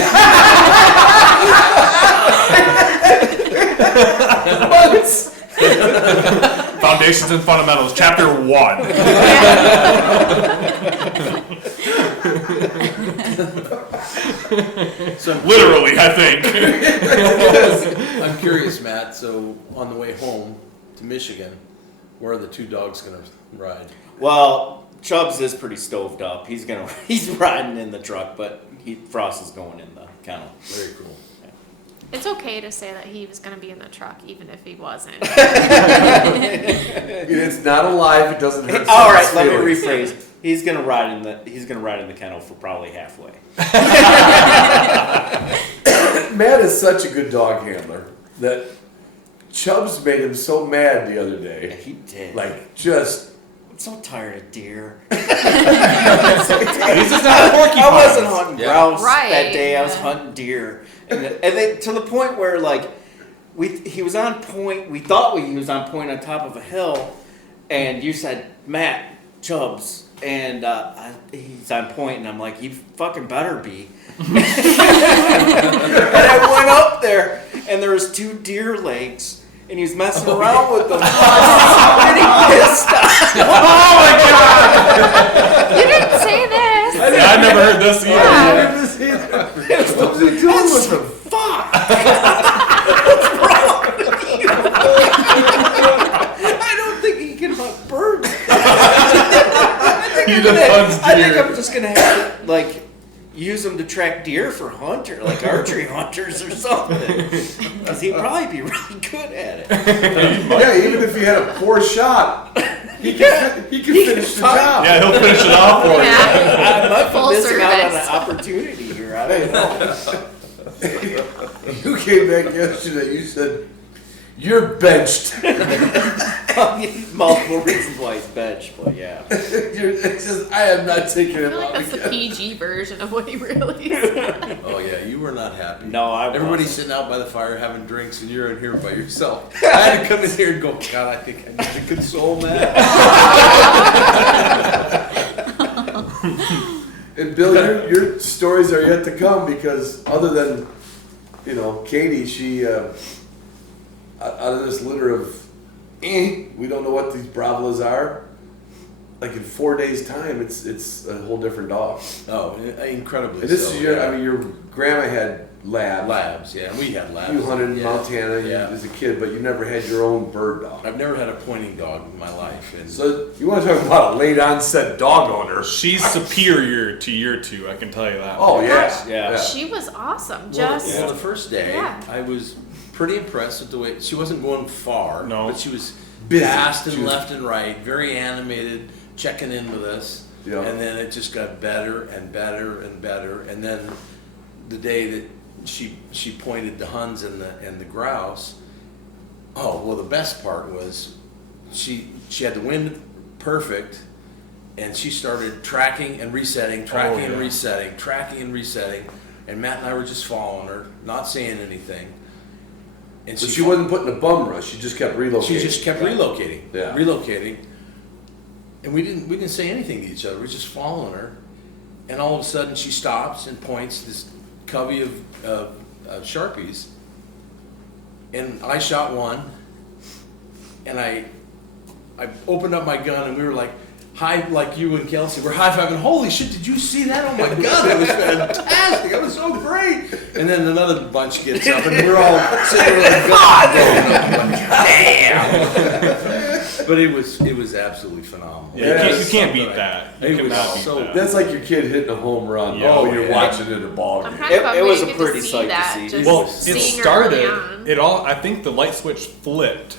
Foundations and Fundamentals, Chapter 1. Literally, I think. I'm curious, Matt. So on the way home to Michigan, where are the two dogs gonna ride? Well, Chubbs is pretty stoved up. He's riding in the truck, but Frost is going in the kennel. Very cool. It's okay to say that he was going to be in the truck, even if he wasn't. It's not a lie if it doesn't hurt. All right, someone's let me feelings. rephrase. He's gonna ride in the kennel for probably halfway. Matt is such a good dog handler that Chubbs made him so mad the other Yeah, day. he did. Like, just. I'm so tired of deer. This is not porcupines. I wasn't hunting Yeah. grouse Right, that day. I was yeah. hunting deer, and they, to the point where like he was on point. We thought he was on point on top of a hill, and you said Matt Chubbs, and he's on point, and I'm like, you fucking better be. And I went up there, and there was 2 deer legs. And he was messing around with them. And he pissed off. You didn't say this. Yeah, I've never heard this either. What was he doing with him? Fuck! What's wrong with you? I don't think he can hunt birds. He just hunts I think deer. I'm just gonna have to like use them to track deer for hunter, like archery hunters or something. Because he'd probably be really good at it. Yeah, even if he had a poor shot, he can finish the job. Yeah, he'll finish it off for you. Yeah. I might Full be missing out on an service. opportunity here. I don't know. You came back yesterday, you said, you're benched. Multiple reasons why he's benched, but yeah. It's just, I am not taking I it feel like off that's the again. PG version of what he really is. Oh yeah, you were not happy. No, I Everybody's wasn't. sitting out by the fire having drinks, and you're in here by yourself. I had to come in here and go, God, I think I need to console Matt. And Bill, your stories are yet to come because other than, Katie, she, out of this litter of, we don't know what these Bravolas are. Like in 4 days' time, it's a whole different dog. Oh, incredibly. And this so, is your, yeah. your grandma had labs. Labs, yeah, and we had labs. You hunted in Yeah. Montana Yeah. as a kid, but you never had your own bird dog. I've never had a pointing dog in my life, and So you want to talk about a late onset dog owner? She's superior to your two, I can tell you that. Oh yeah, Yeah. She was awesome. well, Just the first day, Yeah. I was pretty impressed with the way she wasn't going far, No. but she was Busy. fast She and was- left and right, very animated, checking in with us. Yeah. And then it just got better and better and better. And then the day that she pointed the huns and the grouse. Oh well, the best part was she had the wind perfect, and she started tracking and resetting, tracking and yeah. resetting, tracking and resetting, and Matt and I were just following her, not saying anything. And So she wasn't putting a bum rush. She just kept relocating. She just kept relocating, Yeah. relocating, and we didn't say anything to each other. We were just following her, and all of a sudden she stops and points this covey of Sharpies, and I shot one, and I opened up my gun, and we were like like you and Kelsey were high-fiving. Holy shit, did you see that? Oh my God, that was fantastic. That was so great. And then another bunch gets up, and we're all sitting there like, God damn. But it was absolutely phenomenal. Yeah, Yeah, you can't beat that. You It was cannot beat so- that. That's like your kid hitting a home run. Yeah. Oh, you're Yeah. watching it at a ball I'm game. kind of bummed It we was didn't a get pretty to sight see to that. see. Just Well, it seeing her started. early on. I think the light switch flipped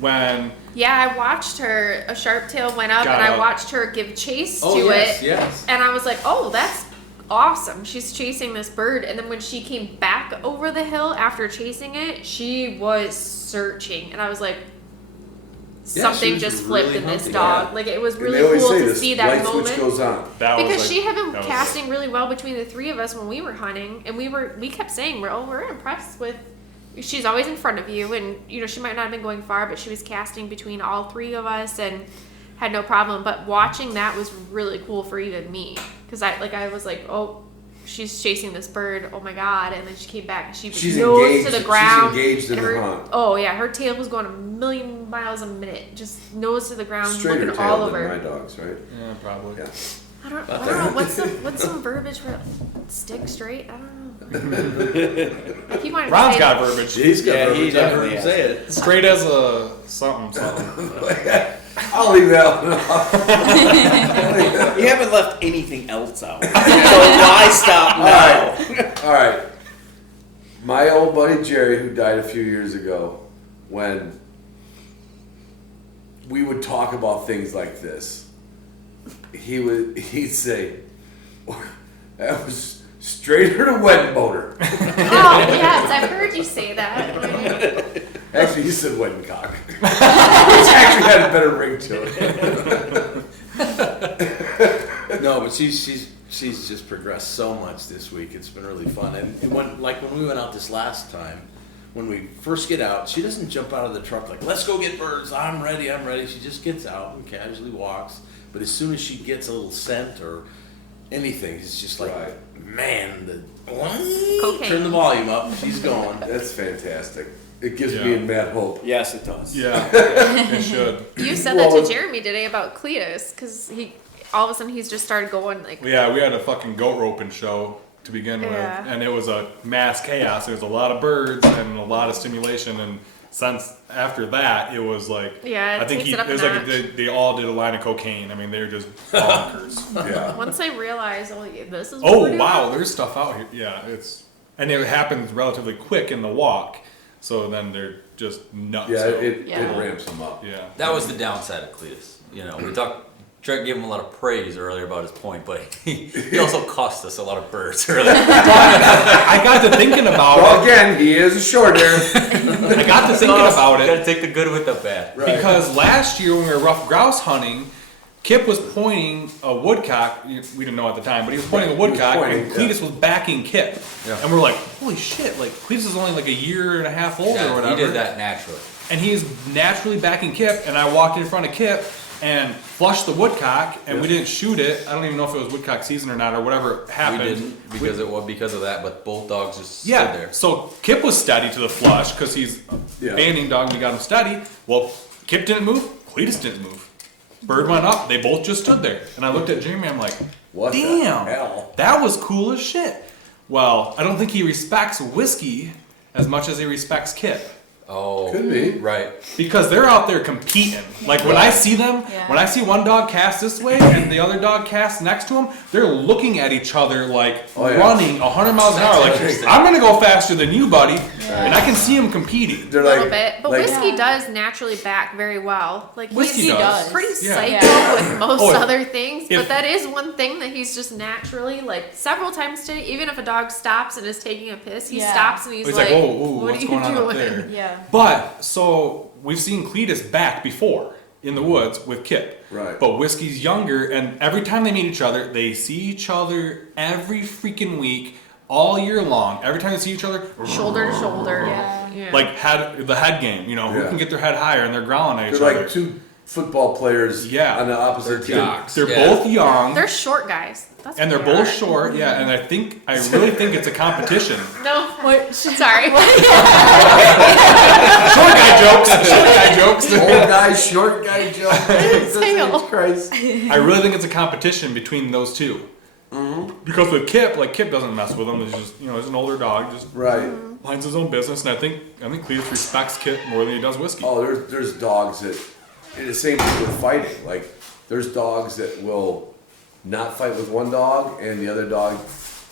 when Yeah, I watched her. A sharp tail went up, Got and I up. watched her give chase Oh, to yes, it. yes. And I was like, oh, that's awesome. She's chasing this bird. And then when she came back over the hill after chasing it, she was searching. And I was like, she something was just flipped really in this hunting, dog. yeah. Like, it was And really they always cool say to this see that light moment. switch goes on. that was Because like, she had been that was- casting really well between the three of us when we were hunting, and we kept saying we're impressed with. She's always in front of you, and she might not have been going far, but she was casting between all three of us and had no problem. But watching that was really cool for even me, because I was like, oh, she's chasing this bird, oh my God, and then she came back and she was She's nose engaged. to the She's ground. engaged in and the her, hunt. Oh yeah, her tail was going 1,000,000 miles a minute, just nose to the ground, Straighter looking tail all than my over. dogs, right? Yeah, probably. Yeah. I don't know. What's some verbiage for stick straight? I don't know. He wanted Ron's to say got verbiage. He's got Yeah, he verbiage. I heard definitely him has. say it. Straight as a something. I'll leave that one off. You haven't left anything else out. So why stop now? All right. My old buddy Jerry, who died a few years ago, when we would talk about things like this, he'd say, "That was straighter to wedding boner." Oh yes, I've heard you say that. Actually, he said wedding cock, which actually had a better ring to it. No, but she's just progressed so much this week. It's been really fun. And when we went out this last time, when we first get out, she doesn't jump out of the truck like, "Let's go get birds. I'm ready. I'm ready." She just gets out and casually walks. But as soon as she gets a little scent or anything, it's just like, Right. man, Cocaine. turn the volume up. She's going. That's fantastic. It gives Yeah. me and Matt hope. Yes, it does. Yeah, it should. You said Well, that to it's- Jeremy today about Cletus, because he all of a sudden he's just started going like. Yeah, we had a fucking goat roping show to begin with, Yeah. and it was a mass chaos. There was a lot of birds and a lot of stimulation, and since after that, it was like, Yeah, it I think takes it up it was a like notch. they all did a line of cocaine. I mean, they were just bonkers. Yeah. Once I realized, oh, yeah, this is. What Oh we're doing. wow, there's stuff out here. Yeah, and it happens relatively quick in the walk, so then they're just nuts. Yeah, So, it Yeah. ramps them up. yeah. That was the downside of Cletus. You know, we Trent gave him a lot of praise earlier about his point, but he also cost us a lot of birds earlier. I got to thinking about Well, it. again, he is a short hair. I got to thinking about it. Gotta take the good with the bad. Because last year when we were rough grouse hunting, Kip was pointing a woodcock. We didn't know at the time, but he was pointing a woodcock, pointing, and Cletus was backing Kip. Yeah. And we're like, holy shit! Like Cletus is only like a year and a half old or Yeah, whatever. he did that naturally. And he's naturally backing Kip, and I walked in front of Kip and flushed the woodcock, and we didn't shoot it. I don't even know if it was woodcock season or not, or whatever happened. We didn't because it was because of that, but both dogs just Yeah, stood there. so Kip was steady to the flush because he's a Yeah. banding dog and we got him steady. Well, Kip didn't move, Cletus didn't move. Bird went up, they both just stood there. And I looked at Jeremy, I'm like, What the damn, hell? that was cool as shit. Well, I don't think he respects Whiskey as much as he respects Kip. Oh, Could be. right. Because they're out there competing. Like when I see them, Yeah. when I see one dog cast this way and the other dog cast next to him, they're looking at each other like Oh, yeah. running 100 miles an hour. Like, Interesting. I'm gonna go faster than you, buddy. And I can see them competing. They're A little like, bit, but like- Whiskey does naturally back very well. Like Whiskey he's does. pretty Yeah. psycho Yeah. with most Oh, if- other things, if- but that is one thing that he's just naturally like several times today. Even if a dog stops and is taking a piss, he Yeah. stops and he's, He's like, like, whoa, whoa, "What what's are you going on up doing?" there? Yeah. But, so, we've seen Cletus back before in the woods with Kip. Right. But Whiskey's younger, and every time they meet each other, they see each other every freaking week, all year long. Every time they see each other, Shoulder to shoulder. Yeah. like the head game, you know, who Yeah. can get their head higher, and they're growling at each they're other. like two football players Yeah. on the opposite team. They're Yeah. both young, They're short guys. That's and they're what they both are. short, yeah, and I really think it's a competition. No, What? sorry. Short guy jokes, short guy jokes. Old guy, short guy, Joe. Tail. Christ. I really think it's a competition between those two. Because with Kip, like Kip doesn't mess with him. He's just, you know, he's an older dog, just Right. minds his own business. And I think Cletus respects Kip more than he does Whiskey. Oh, there's dogs that, and the same thing with fighting. Like, there's dogs that will not fight with one dog, and the other dog,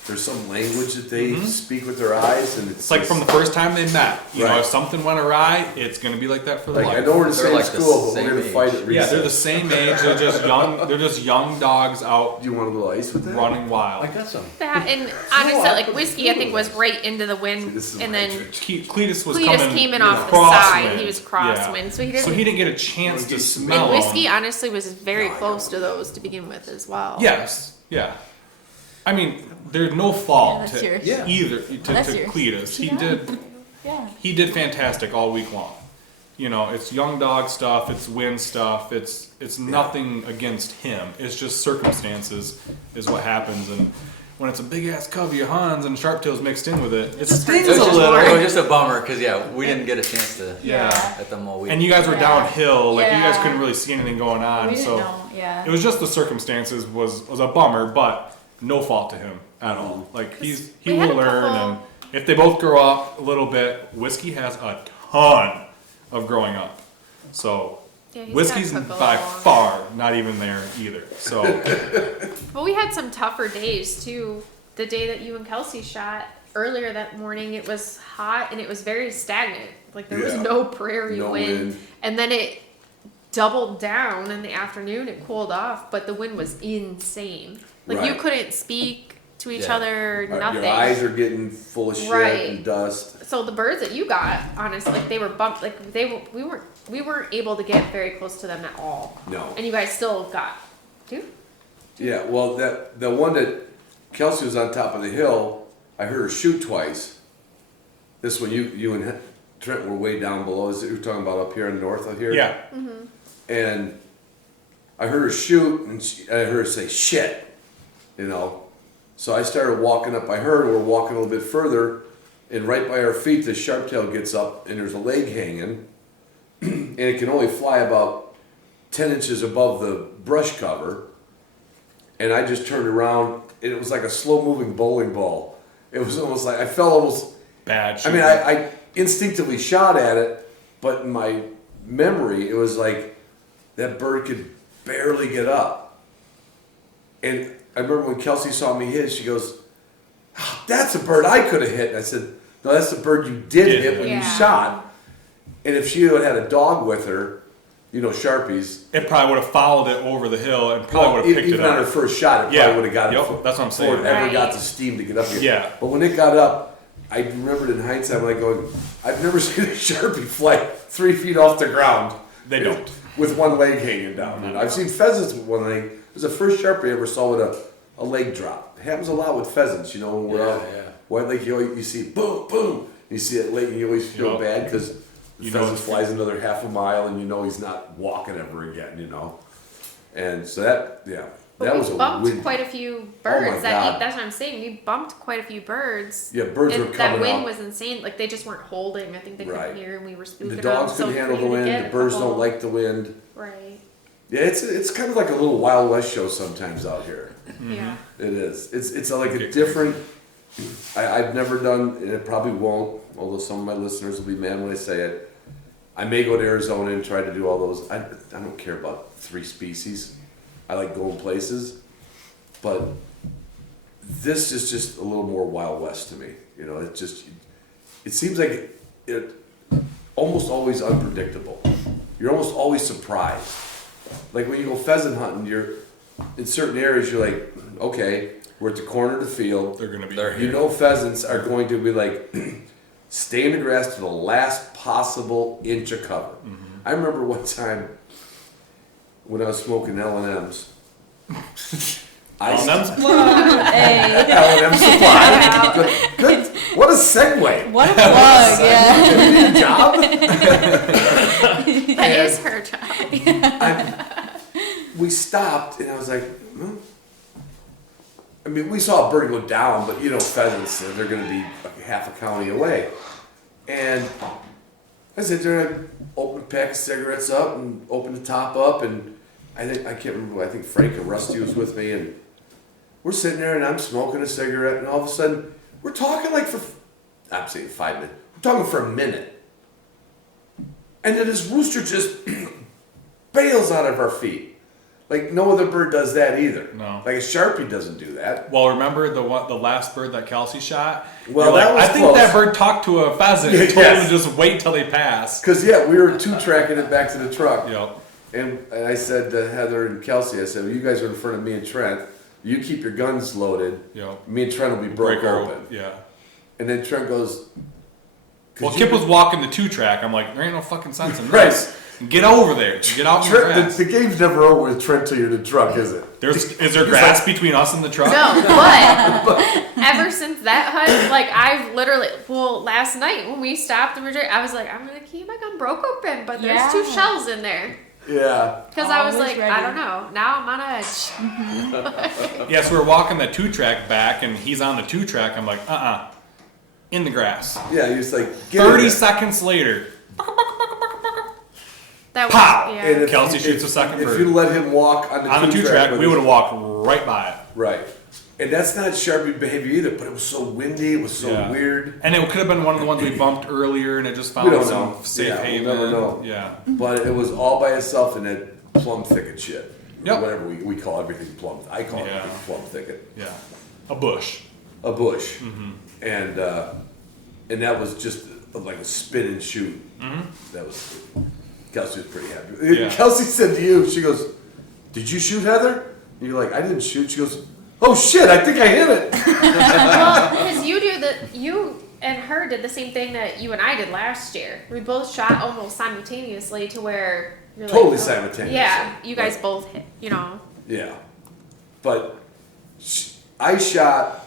there's some language that they speak with their eyes, and It's like from the first time they met. You know, Right. if something went awry, it's gonna be like that for like, life. I know we're in the They're same like the school, but same we're gonna age. fight at recess. Yeah, they're the same age. They're just young. They're just young dogs out Do you want a little ice with that? running I wild. got some. That and honestly, like Whiskey, I think was right into the wind, This is and my then church. Cletus was Cletus coming came in off the crosswind. side. He was crosswind, so he didn't. So he didn't get a chance to and smell Whiskey them. honestly was very close to those to begin with as well. Yes, yeah. I mean, there's no fault Yeah, that's to yours. Yeah. either to That's yours. Cletus. He Yeah. did. Yeah. He did fantastic all week long. You know, it's young dog stuff, it's wind stuff, it's nothing against him. It's just circumstances is what happens. And when it's a big ass covey of Huns and sharptails mixed in with it, it just stings hurts a so little. much. It was just a bummer because we didn't get a chance to Yeah. at them all week. And you guys were downhill, like you guys Yeah. couldn't really see anything going on. We didn't so know. Yeah. it was just the circumstances was a bummer, but no fault to him at all. Like he we had will a learn, couple- and if they both grow up a little bit, Whiskey has a ton of growing up. So Yeah, he's Whiskey's gotta cook a by little longer. far not even there either. So But we had some tougher days too. The day that you and Kelsey shot earlier that morning, it was hot and it was very stagnant. Like there was Yeah. no prairie No wind. wind. And then it doubled down in the afternoon. It cooled off, but the wind was insane. Like you Right. couldn't speak to each Yeah. other, nothing. Your eyes are getting full of shit Right. and dust. So the birds that you got, honestly, like they were bumped. Like we weren't able to get very close to them at all. No. And you guys still got two. Yeah, well, the one that Kelsey was on top of the hill, I heard her shoot twice. This one, you and Trent were way down below. Is it you're talking about up here in north of here? yeah, And I heard her shoot, and I heard her say "shit," you know. So I started walking up by her, and we're walking a little bit further, and right by our feet, the sharptail gets up, and there's a leg hanging, and it can only fly about 10 inches above the brush cover. And I just turned around, and it was like a slow-moving bowling ball. It was almost like I felt almost. bad. I mean, I instinctively shot at it, but in my memory, it was like that bird could barely get up. And I remember when Kelsey saw me hit, she goes, "Ah, that's a bird I could have hit." And I said, "No, that's the bird you did hit when you Yeah. shot." And if she had had a dog with her, you know, Sharpies, it probably would have followed it over the hill and probably would have picked even it on her up. first shot, it Yeah. probably would have got Yep, it. that's what I'm saying. Before it ever Right. got the steam to get up here. Yeah. But when it got up, I remembered in hindsight, like going, I've never seen a Sharpie fly 3 feet off the ground. They don't. With one leg hanging down. And I've seen pheasants with one leg. It was the first Sharpie I ever saw with a leg drop. It happens a lot with pheasants, you know, when we're Yeah, out. yeah. White Lake, you see boom, boom. You see it late and you always feel Yep. bad because the You know pheasant it's- flies another half a mile and you know he's not walking ever again, you know. And so that But was we a bumped win. quite a few my birds. God. That's what I'm saying. We bumped quite a few birds. Yeah, birds and were that coming wind out. was insane. Like they just weren't holding. I think they Right. couldn't hear, and we were spooking The them. dogs So couldn't for handle the you to wind. get The a birds couple- don't like the wind. Right. Yeah, it's kind of like a little Wild West show sometimes out here. Yeah. It is. It's like a different. I've never done, and it probably won't. Although some of my listeners will be mad when I say it. I may go to Arizona and try to do all those. I don't care about 3 species. I like going places, but this is just a little more Wild West to me. You know, it seems like it almost always unpredictable. You're almost always surprised. Like when you go pheasant hunting, you're in certain areas. You're like, okay, we're at the corner of the field. They're gonna be. They're You know, pheasants are going to be like, stay in the grass to the last possible inch of cover. I remember one time when I was smoking L&M's. L&M's? Hey, L&M Supply. Good. What a segue. what a plug! Yeah. Good job. That is her job. We stopped, and I was like, hmm. I mean, we saw a bird go down, but you know, pheasants, they're going to be half a county away. And I sit there and I open a pack of cigarettes up and open the top up, and I can't remember, I think Frank or Rusty was with me, and we're sitting there and I'm smoking a cigarette, and all of a sudden, we're talking like I'm saying 5 minutes, we're talking for a minute. And then this rooster just bails out of our feet. Like no other bird does that either. No. Like a Sharpie doesn't do that. Well, remember the last bird that Kelsey shot? Well, You're that was I think close. that bird talked to a pheasant and told Yes. him to just wait till they pass. Because yeah, we were 2-tracking it back to the truck. Yep. And I said to Heather and Kelsey, I said, well, you guys are in front of me and Trent. You keep your guns loaded. Yep. Me and Trent will be broke Breaker, open. yeah. And then Trent goes, Well, "'Cause Kip you- was walking the 2-track. I'm like, there ain't no fucking sense in Right. this. Get over there. Get out in the Trent, grass. the game's never over with Trent till you're in the truck, is it? Is there grass between us and the truck? No, but ever since that hunt, like I've literally, last night when we stopped and were drinking, I was like, I'm gonna keep my gun broke open, but there's 2 Yeah. shells in there. Yeah. Because I was Always like, ready. I don't know. Now I'm on edge. Yeah, so we're walking the 2-track back, and he's on the 2-track. I'm like, in the grass. Yeah, you're just like, get in 30 there. seconds later, That was, Pop! yeah. And if Kelsey you- shoots a second If bird. you let him walk on the on the 2-track, with we his- would have walked right by it. Right. And that's not Sharpie behavior either, but it was so windy, it was so Yeah. weird. And it could have been one of the ones we bumped earlier, and it just We found don't some know. safe Yeah, we'll haven. never know. Yeah. But it was all by itself in that plum thicket shit. Yep. Whatever we call everything plum. I call Yeah. everything plum thicket. Yeah. A bush. A bush. Mm-hmm. And that was just like a spin and shoot. That was, Kelsey was pretty happy. Mm-hmm. Yeah. Kelsey said to you, she goes, "Did you shoot, Heather?" And you're like, "I didn't shoot." She goes, "Oh shit, I think I hit it." Well, because you and her did the same thing that you and I did last year. We both shot almost simultaneously to where you're like, Totally oh. simultaneously. Yeah, you guys Right. both hit, Yeah, but I shot.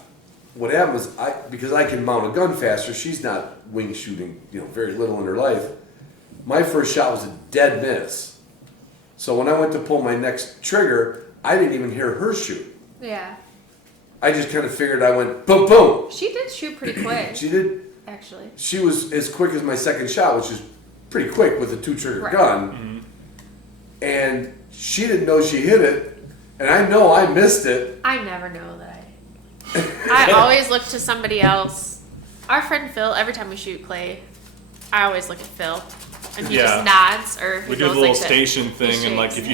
What happened was because I can mount a gun faster. She's not wing shooting, very little in her life. My first shot was a dead miss. So when I went to pull my next trigger, I didn't even hear her shoot. Yeah. I just kind of figured I went boom boom. She did shoot pretty quick, She did. actually. She was as quick as my second shot, which is pretty quick with a 2-trigger Right. gun. And she didn't know she hit it, and I know I missed it. I never know that I always look to somebody else. Our friend Phil, every time we shoot clay, I always look at Phil. And he Yeah. just nods or he We do a goes little like this. station thing, He and like shakes. if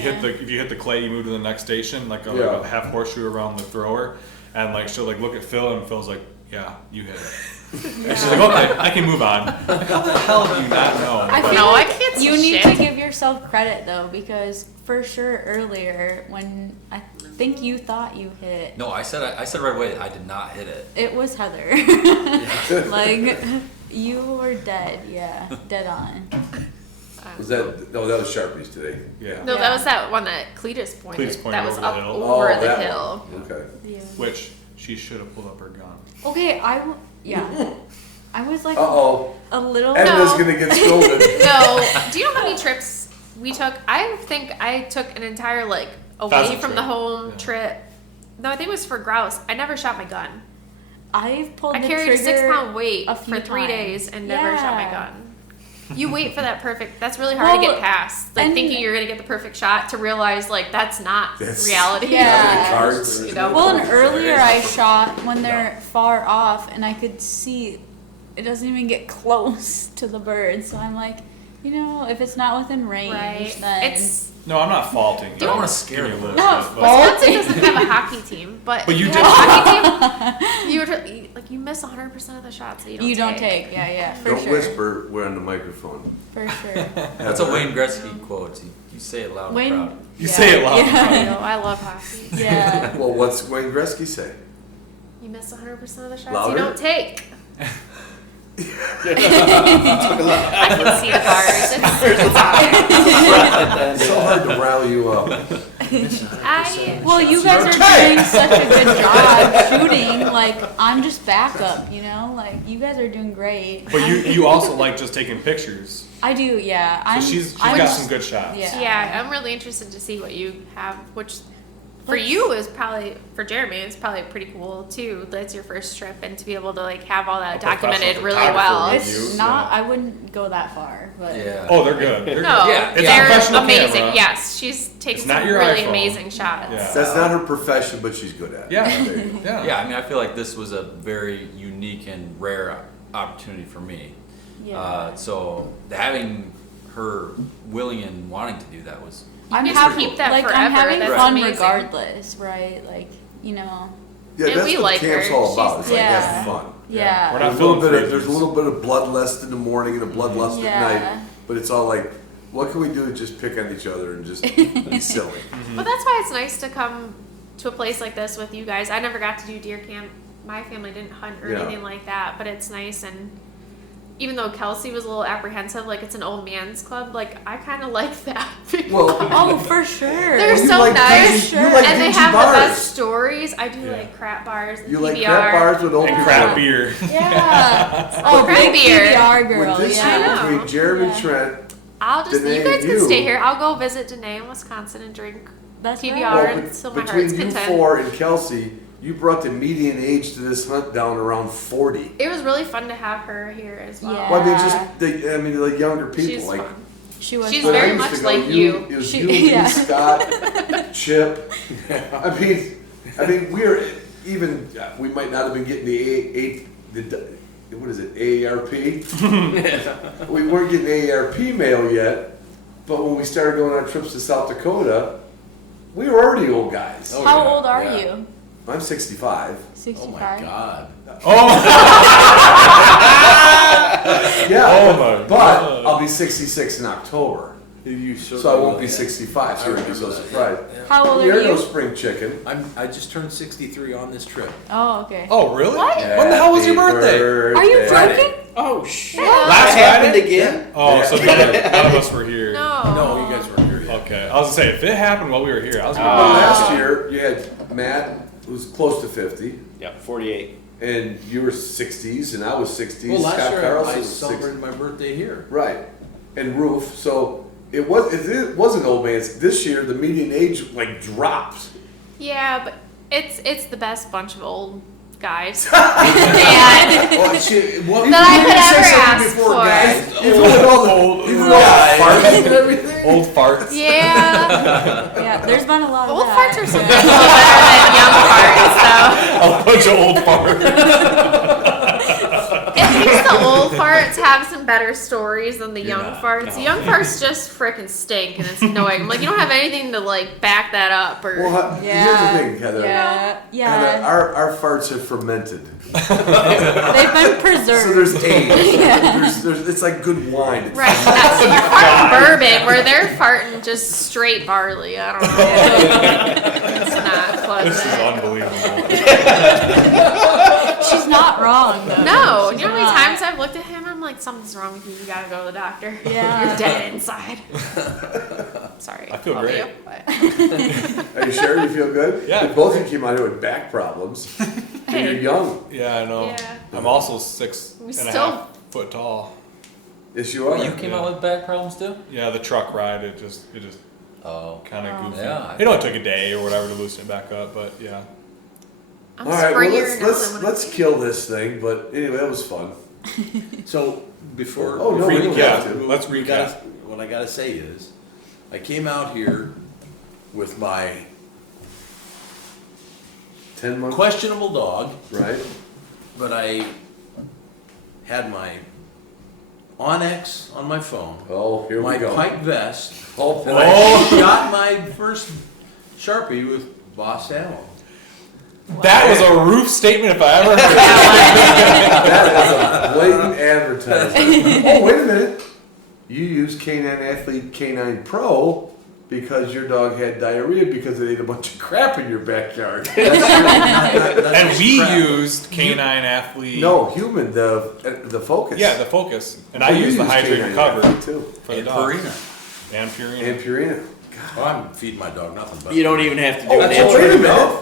you hit the clay, you move to the next station, like a Yeah. half horseshoe around the thrower, and like she'll like look at Phil, and Phil's like, "Yeah, you hit it." And she's like, "Okay, I can move on." Like, how the hell do you not know? I But- feel No, like I can't see you need shit. to give yourself credit though, because for sure earlier when I think you thought you hit, No, I said right away I did not hit it. it was Heather. Like you were dead, yeah, dead on. Was that? No, that was Sharpies today. Yeah. No, Yeah. that was that one that Cletus pointed. Cletus pointed that was over the up hill. over the that hill. one. Okay. Yeah. Which she should have pulled up her gun. Okay, yeah. I was like Uh-oh. a little. Edna's No. gonna get scolded. No, do you know how many trips we took? I think I took an entire away 1,000 from the trip. home Yeah. trip. No, I think it was for grouse. I never shot my gun. I've pulled I the carried a trigger 6-pound weight a for few 3 days times. and never shot my Yeah. gun. You wait for that perfect. That's really hard to Well, get past. Like and- thinking you're gonna get the perfect shot to realize like that's not That's- reality. Yeah. Cards. You know? Well, and earlier I shot when they're far off, and I could see it doesn't even get close to the bird. So I'm like, if it's not within range, Right. then It's No, I'm not faulting. I don't want to scare you. them. No, But- Wisconsin doesn't have a hockey team, but But you if did. have a hockey team. You miss 100% of the shots that you don't take. Yeah, for Don't sure, whisper. We're on the microphone. for sure. That's a Wayne Gretzky quote. You say it loud When and proud. You say it loud and Yeah. I know, I love hockey. Yeah. Well, what's Wayne Gretzky say? You miss 100% of the shots Louder? you don't take. Took a lot. I can see the bars. It's So hard to rally you up. Well, you guys are doing such a good job shooting. Like I'm just backup, Like you guys are doing great. But you also like just taking pictures. I do, yeah. So she's I'm got just- some good shots. Yeah. Yeah, I'm really interested to see what you have, which for you is probably, for Jeremy, it's probably pretty cool too. That's your first trip, and to be able to have all that A professional documented really photographer well. would It's you, not. yeah. I wouldn't go that far, but Yeah. Oh, they're good. They're No, good. Yeah, It's a they're professional amazing. camera. Yes, she's taking It's not some your really iPhone. amazing shots. Yeah. That's not her profession, but she's good at it. Yeah. There you go. Yeah. Yeah, I mean, I feel like this was a very unique and rare opportunity for me. yeah. So having her willing and wanting to do that was I'm can happy. keep that like I'm forever. having That's fun amazing. regardless, right? Like Yeah, And that's we what like camp's her. all about. She's- It's like Yeah. having fun. yeah. We're There's not a, little feeling bit of, there's a freebies. little bit of bloodlust in the morning and a bloodlust Yeah. at night, but it's all like, what can we do to just pick on each other and just be silly? But that's why it's nice to come to a place like this with you guys. I never got to do deer camp. My family didn't hunt or Yeah. anything like that, but it's nice. And even though Kelsey was a little apprehensive, like it's an old man's club, like I kind of like that. Well, Oh, for sure. They're you so like nice, dingy- you like and they dingy have bars. the best stories. I do Yeah. like crap bars and you PBR. like crap bars with old And people. crap beer. Yeah. Oh, Crap big beer. PBR girl. With this Yeah. I know. between Jeremy Yeah. Trent, I'll just, Danae you guys and can you- stay here. I'll go visit Danae in Wisconsin and drink That's PBR right. until my between heart's you content. four and Kelsey, you brought the median age to this hunt down around 40. It was really fun to have her here as well. Yeah. Well, I mean, like younger people. She's like fun. She was. She's when I very used to much go, like you. It was She- you, me, yeah. Scott, Chip. I mean, we're even. We might not have been getting what is it, AARP? We weren't getting AARP mail yet, but when we started going on trips to South Dakota, we were already old guys. Oh, How yeah, old are yeah. you? I'm 65. 65. Oh my god. Yeah, Oh my but God. I'll be 66 in October. So I won't be 65, so you'll be so surprised. How old You're are no you? spring chicken. I just turned 63 on this trip. Oh, okay. Oh, really? What? When the hell was your Happy birthday? Are you birthday. joking? Oh shit! Last That happened Friday? again. Oh, so none of us were here. No. No, you guys weren't here yet. Okay, I was gonna say if it happened while we were here, I was But gonna. last year, you had Matt, who was close to 50, Yeah, 48. and you were 60s, and I was 60s. Well, last Scott year Carlson I was 60s. celebrated my birthday here. Right. And Roof. So it was an old man's. This year, the median age like dropped. Yeah, but it's the best bunch of old guys. and Well, what that I could ever ask for. Even with all the farting and everything. Old farts. Yeah. Yeah, there's been a lot of Old that. farts are sometimes a little better than young farts, though. A bunch of old farts. At least the old farts have some better stories than the young not- farts. no. Young farts just frickin' stink, and it's annoying. Like, you don't have anything to, like, back that up, or... Well, Yeah. here's the thing, Heather. Yeah. Heather, Yeah. our farts have fermented. They've been preserved. So there's age. There's, it's like good wine. It's Right, that's, you're farting bourbon, where they're farting just straight barley. I don't know. It's not This is pleasant. unbelievable. She's not wrong, though. No, She's you know how many not. times I've looked at him, I'm like, something's wrong with you, you gotta go to the doctor. Yeah. You're dead inside. Sorry. I feel love great. you, but- Are you sure you feel good? Yeah. Both of you came out here with back problems. And you're young. Yeah, I know. Yeah. I'm also 6 We and a still- half foot tall. Yes, you are. You came out with back problems too? Yeah, the truck ride it just Oh. kind of goofy. Yeah. It only took a day or whatever to loosen it back up, but yeah. I'm All right, well, springier now than when I let's was kill this thing. But anyway, that was fun. So before Oh, no, we don't Yeah, have to. let's we recap. gotta- what I gotta say is, I came out here with my 10 months. questionable dog, Right. but I had my Onyx on my phone, Oh, here my we go. pipe vest, Oh, and boy. I shot my first Sharpie with Boss Ammo. That was a roof statement if I ever heard it. That is a blatant advertisement. Oh, wait a minute. You use Canine Athlete Canine Pro because your dog had diarrhea because it ate a bunch of crap in your backyard. And we used Canine Athlete. No, human, the Focus. Yeah, the Focus. And I Oh, you use the use Hydrate Canine Recover Athlete, too. for the And dog. Purina. And Purina. And Purina. Oh, I'm feeding my dog nothing but. You don't even have to do Oh, an so intro. wait a minute.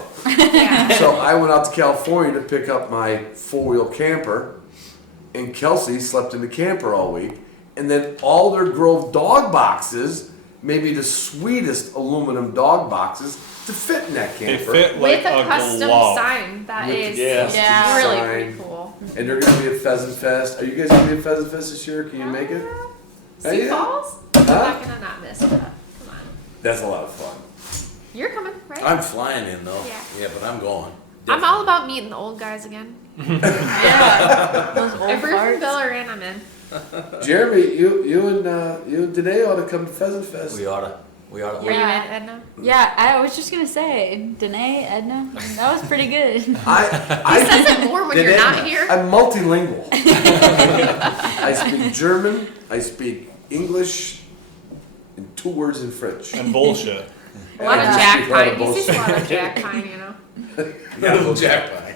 Yeah. So I went out to California to pick up my 4-wheel camper, and Kelsey slept in the camper all week. And then Alder Grove dog boxes, maybe the sweetest aluminum dog boxes to fit in that They camper. fit like With a a custom glove. sign. That With is yeah. Yeah. really Sign. pretty cool. And they're going to be at Pheasant Fest. Are you guys going to be at Pheasant Fest this year? Can you make it? Sioux yeah. Falls? I'm Huh? not gonna not miss that. Come on. That's a lot of fun. You're coming, right? I'm flying in though. Yeah. Yeah, but I'm going. I'm all about meeting the old guys again. Yeah. Those old If Ruth and farts. Bill are in, I'm in. Jeremy, you and Danae ought to come to Pheasant Fest. We oughta. Are you in, Yeah. Edna? Yeah, I was just gonna say, Danae, Edna, that was pretty good. He I says it more when you're not here. I'm multilingual. I speak German, I speak English, and 2 words in French. And bullshit. A lot of I Jack speak a lot of Pine. He sees a lot of bullshit. Jack Pine, you know. Yeah, little Jack Pine.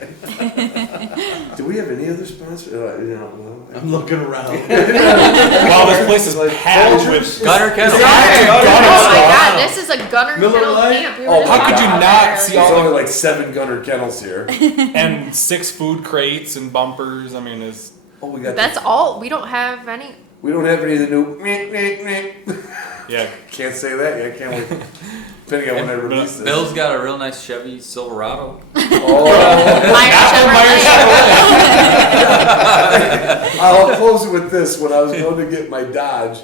Do we have any other sponsors? Well, I'm looking around. Wow, this place is Like packed Folgers? with. Gunner Kennel. Oh my god, this is a Gunner Miller Kennel Lite? camp. We were Oh, just how talking could you about not that see There's earlier. only like 7 Gunner kennels here. And 6 food crates and bumpers. I mean, it's. Oh, we got. That's all. We don't have any. We don't have any of the new. Meh, meh, meh. Yeah. Can't say that yet, can we? Depending on when I release this. Bill's got a real nice Chevy Silverado. Oh, Chevrolet. I'll close it with this. When I was going to get my Dodge,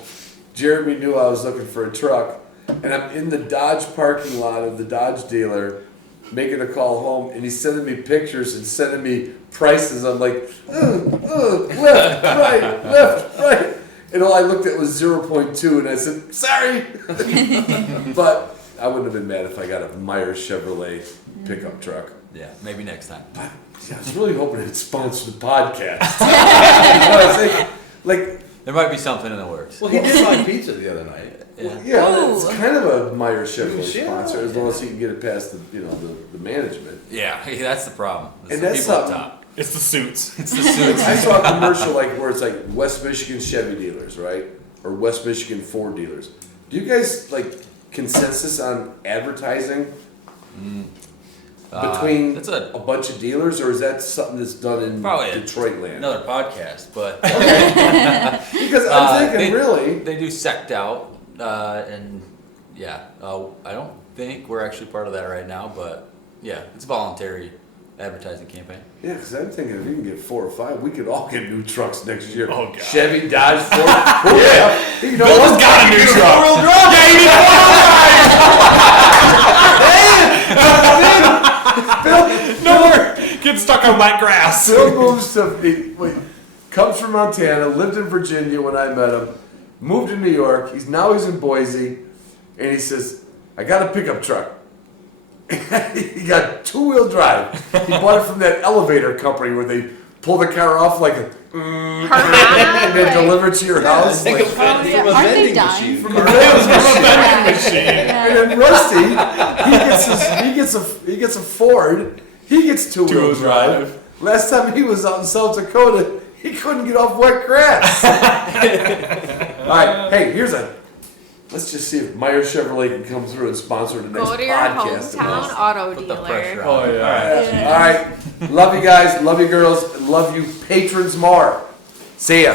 Jeremy knew I was looking for a truck, and I'm in the Dodge parking lot of the Dodge dealer, making a call home, and he's sending me pictures and sending me prices. I'm like, left, right. And all I looked at was 0.2, and I said, sorry. But I wouldn't have been mad if I got a Meyer Chevrolet pickup truck. Yeah, maybe next time. Yeah, I was really hoping it'd sponsor the podcast. You know what I'm saying? Like, There might be something in the works. Well, he did my pizza the other night. yeah, it's kind of a Meyer Chevrolet Yeah. sponsor, as long as he can get it past the management. Yeah, that's the problem. There's And some that's people up something- top. It's the suits. It's the suits. I saw a commercial like where it's like West Michigan Chevy dealers, right, or West Michigan Ford dealers. Do you guys like consensus on advertising between That's a bunch of dealers, or is that something that's done in Probably Detroit land? another podcast, but Because I'm thinking, they- really, they do sect out, and yeah, I don't think we're actually part of that right now, but yeah, it's a voluntary advertising campaign. yeah. Because I'm thinking if we can get 4 or 5, we could all get new trucks next year. Oh, God. Chevy, Dodge, Ford. Yeah, you know Bill's what? got a new truck. No more getting stuck on wet grass. Bill moves to comes from Montana, lived in Virginia when I met him, moved to New York. He's in Boise, and he says, "I got a pickup truck." He got 2-wheel drive. He bought it from that elevator company where they pull the car off like a and then deliver it to your house. Think Like, of Oh, yeah. Aren't they dying? from a vending machine. Yeah. And then Rusty, he gets a Ford. He gets 2-wheel Two-wheel drive. drive. Last time he was out in South Dakota, he couldn't get off wet grass. All right, hey, let's just see if Meyer Chevrolet can come through and sponsor the next Go to your podcast. hometown auto Put the pressure dealer. on. Oh yeah. All right, love you guys, love you girls, and love you patrons more. See ya.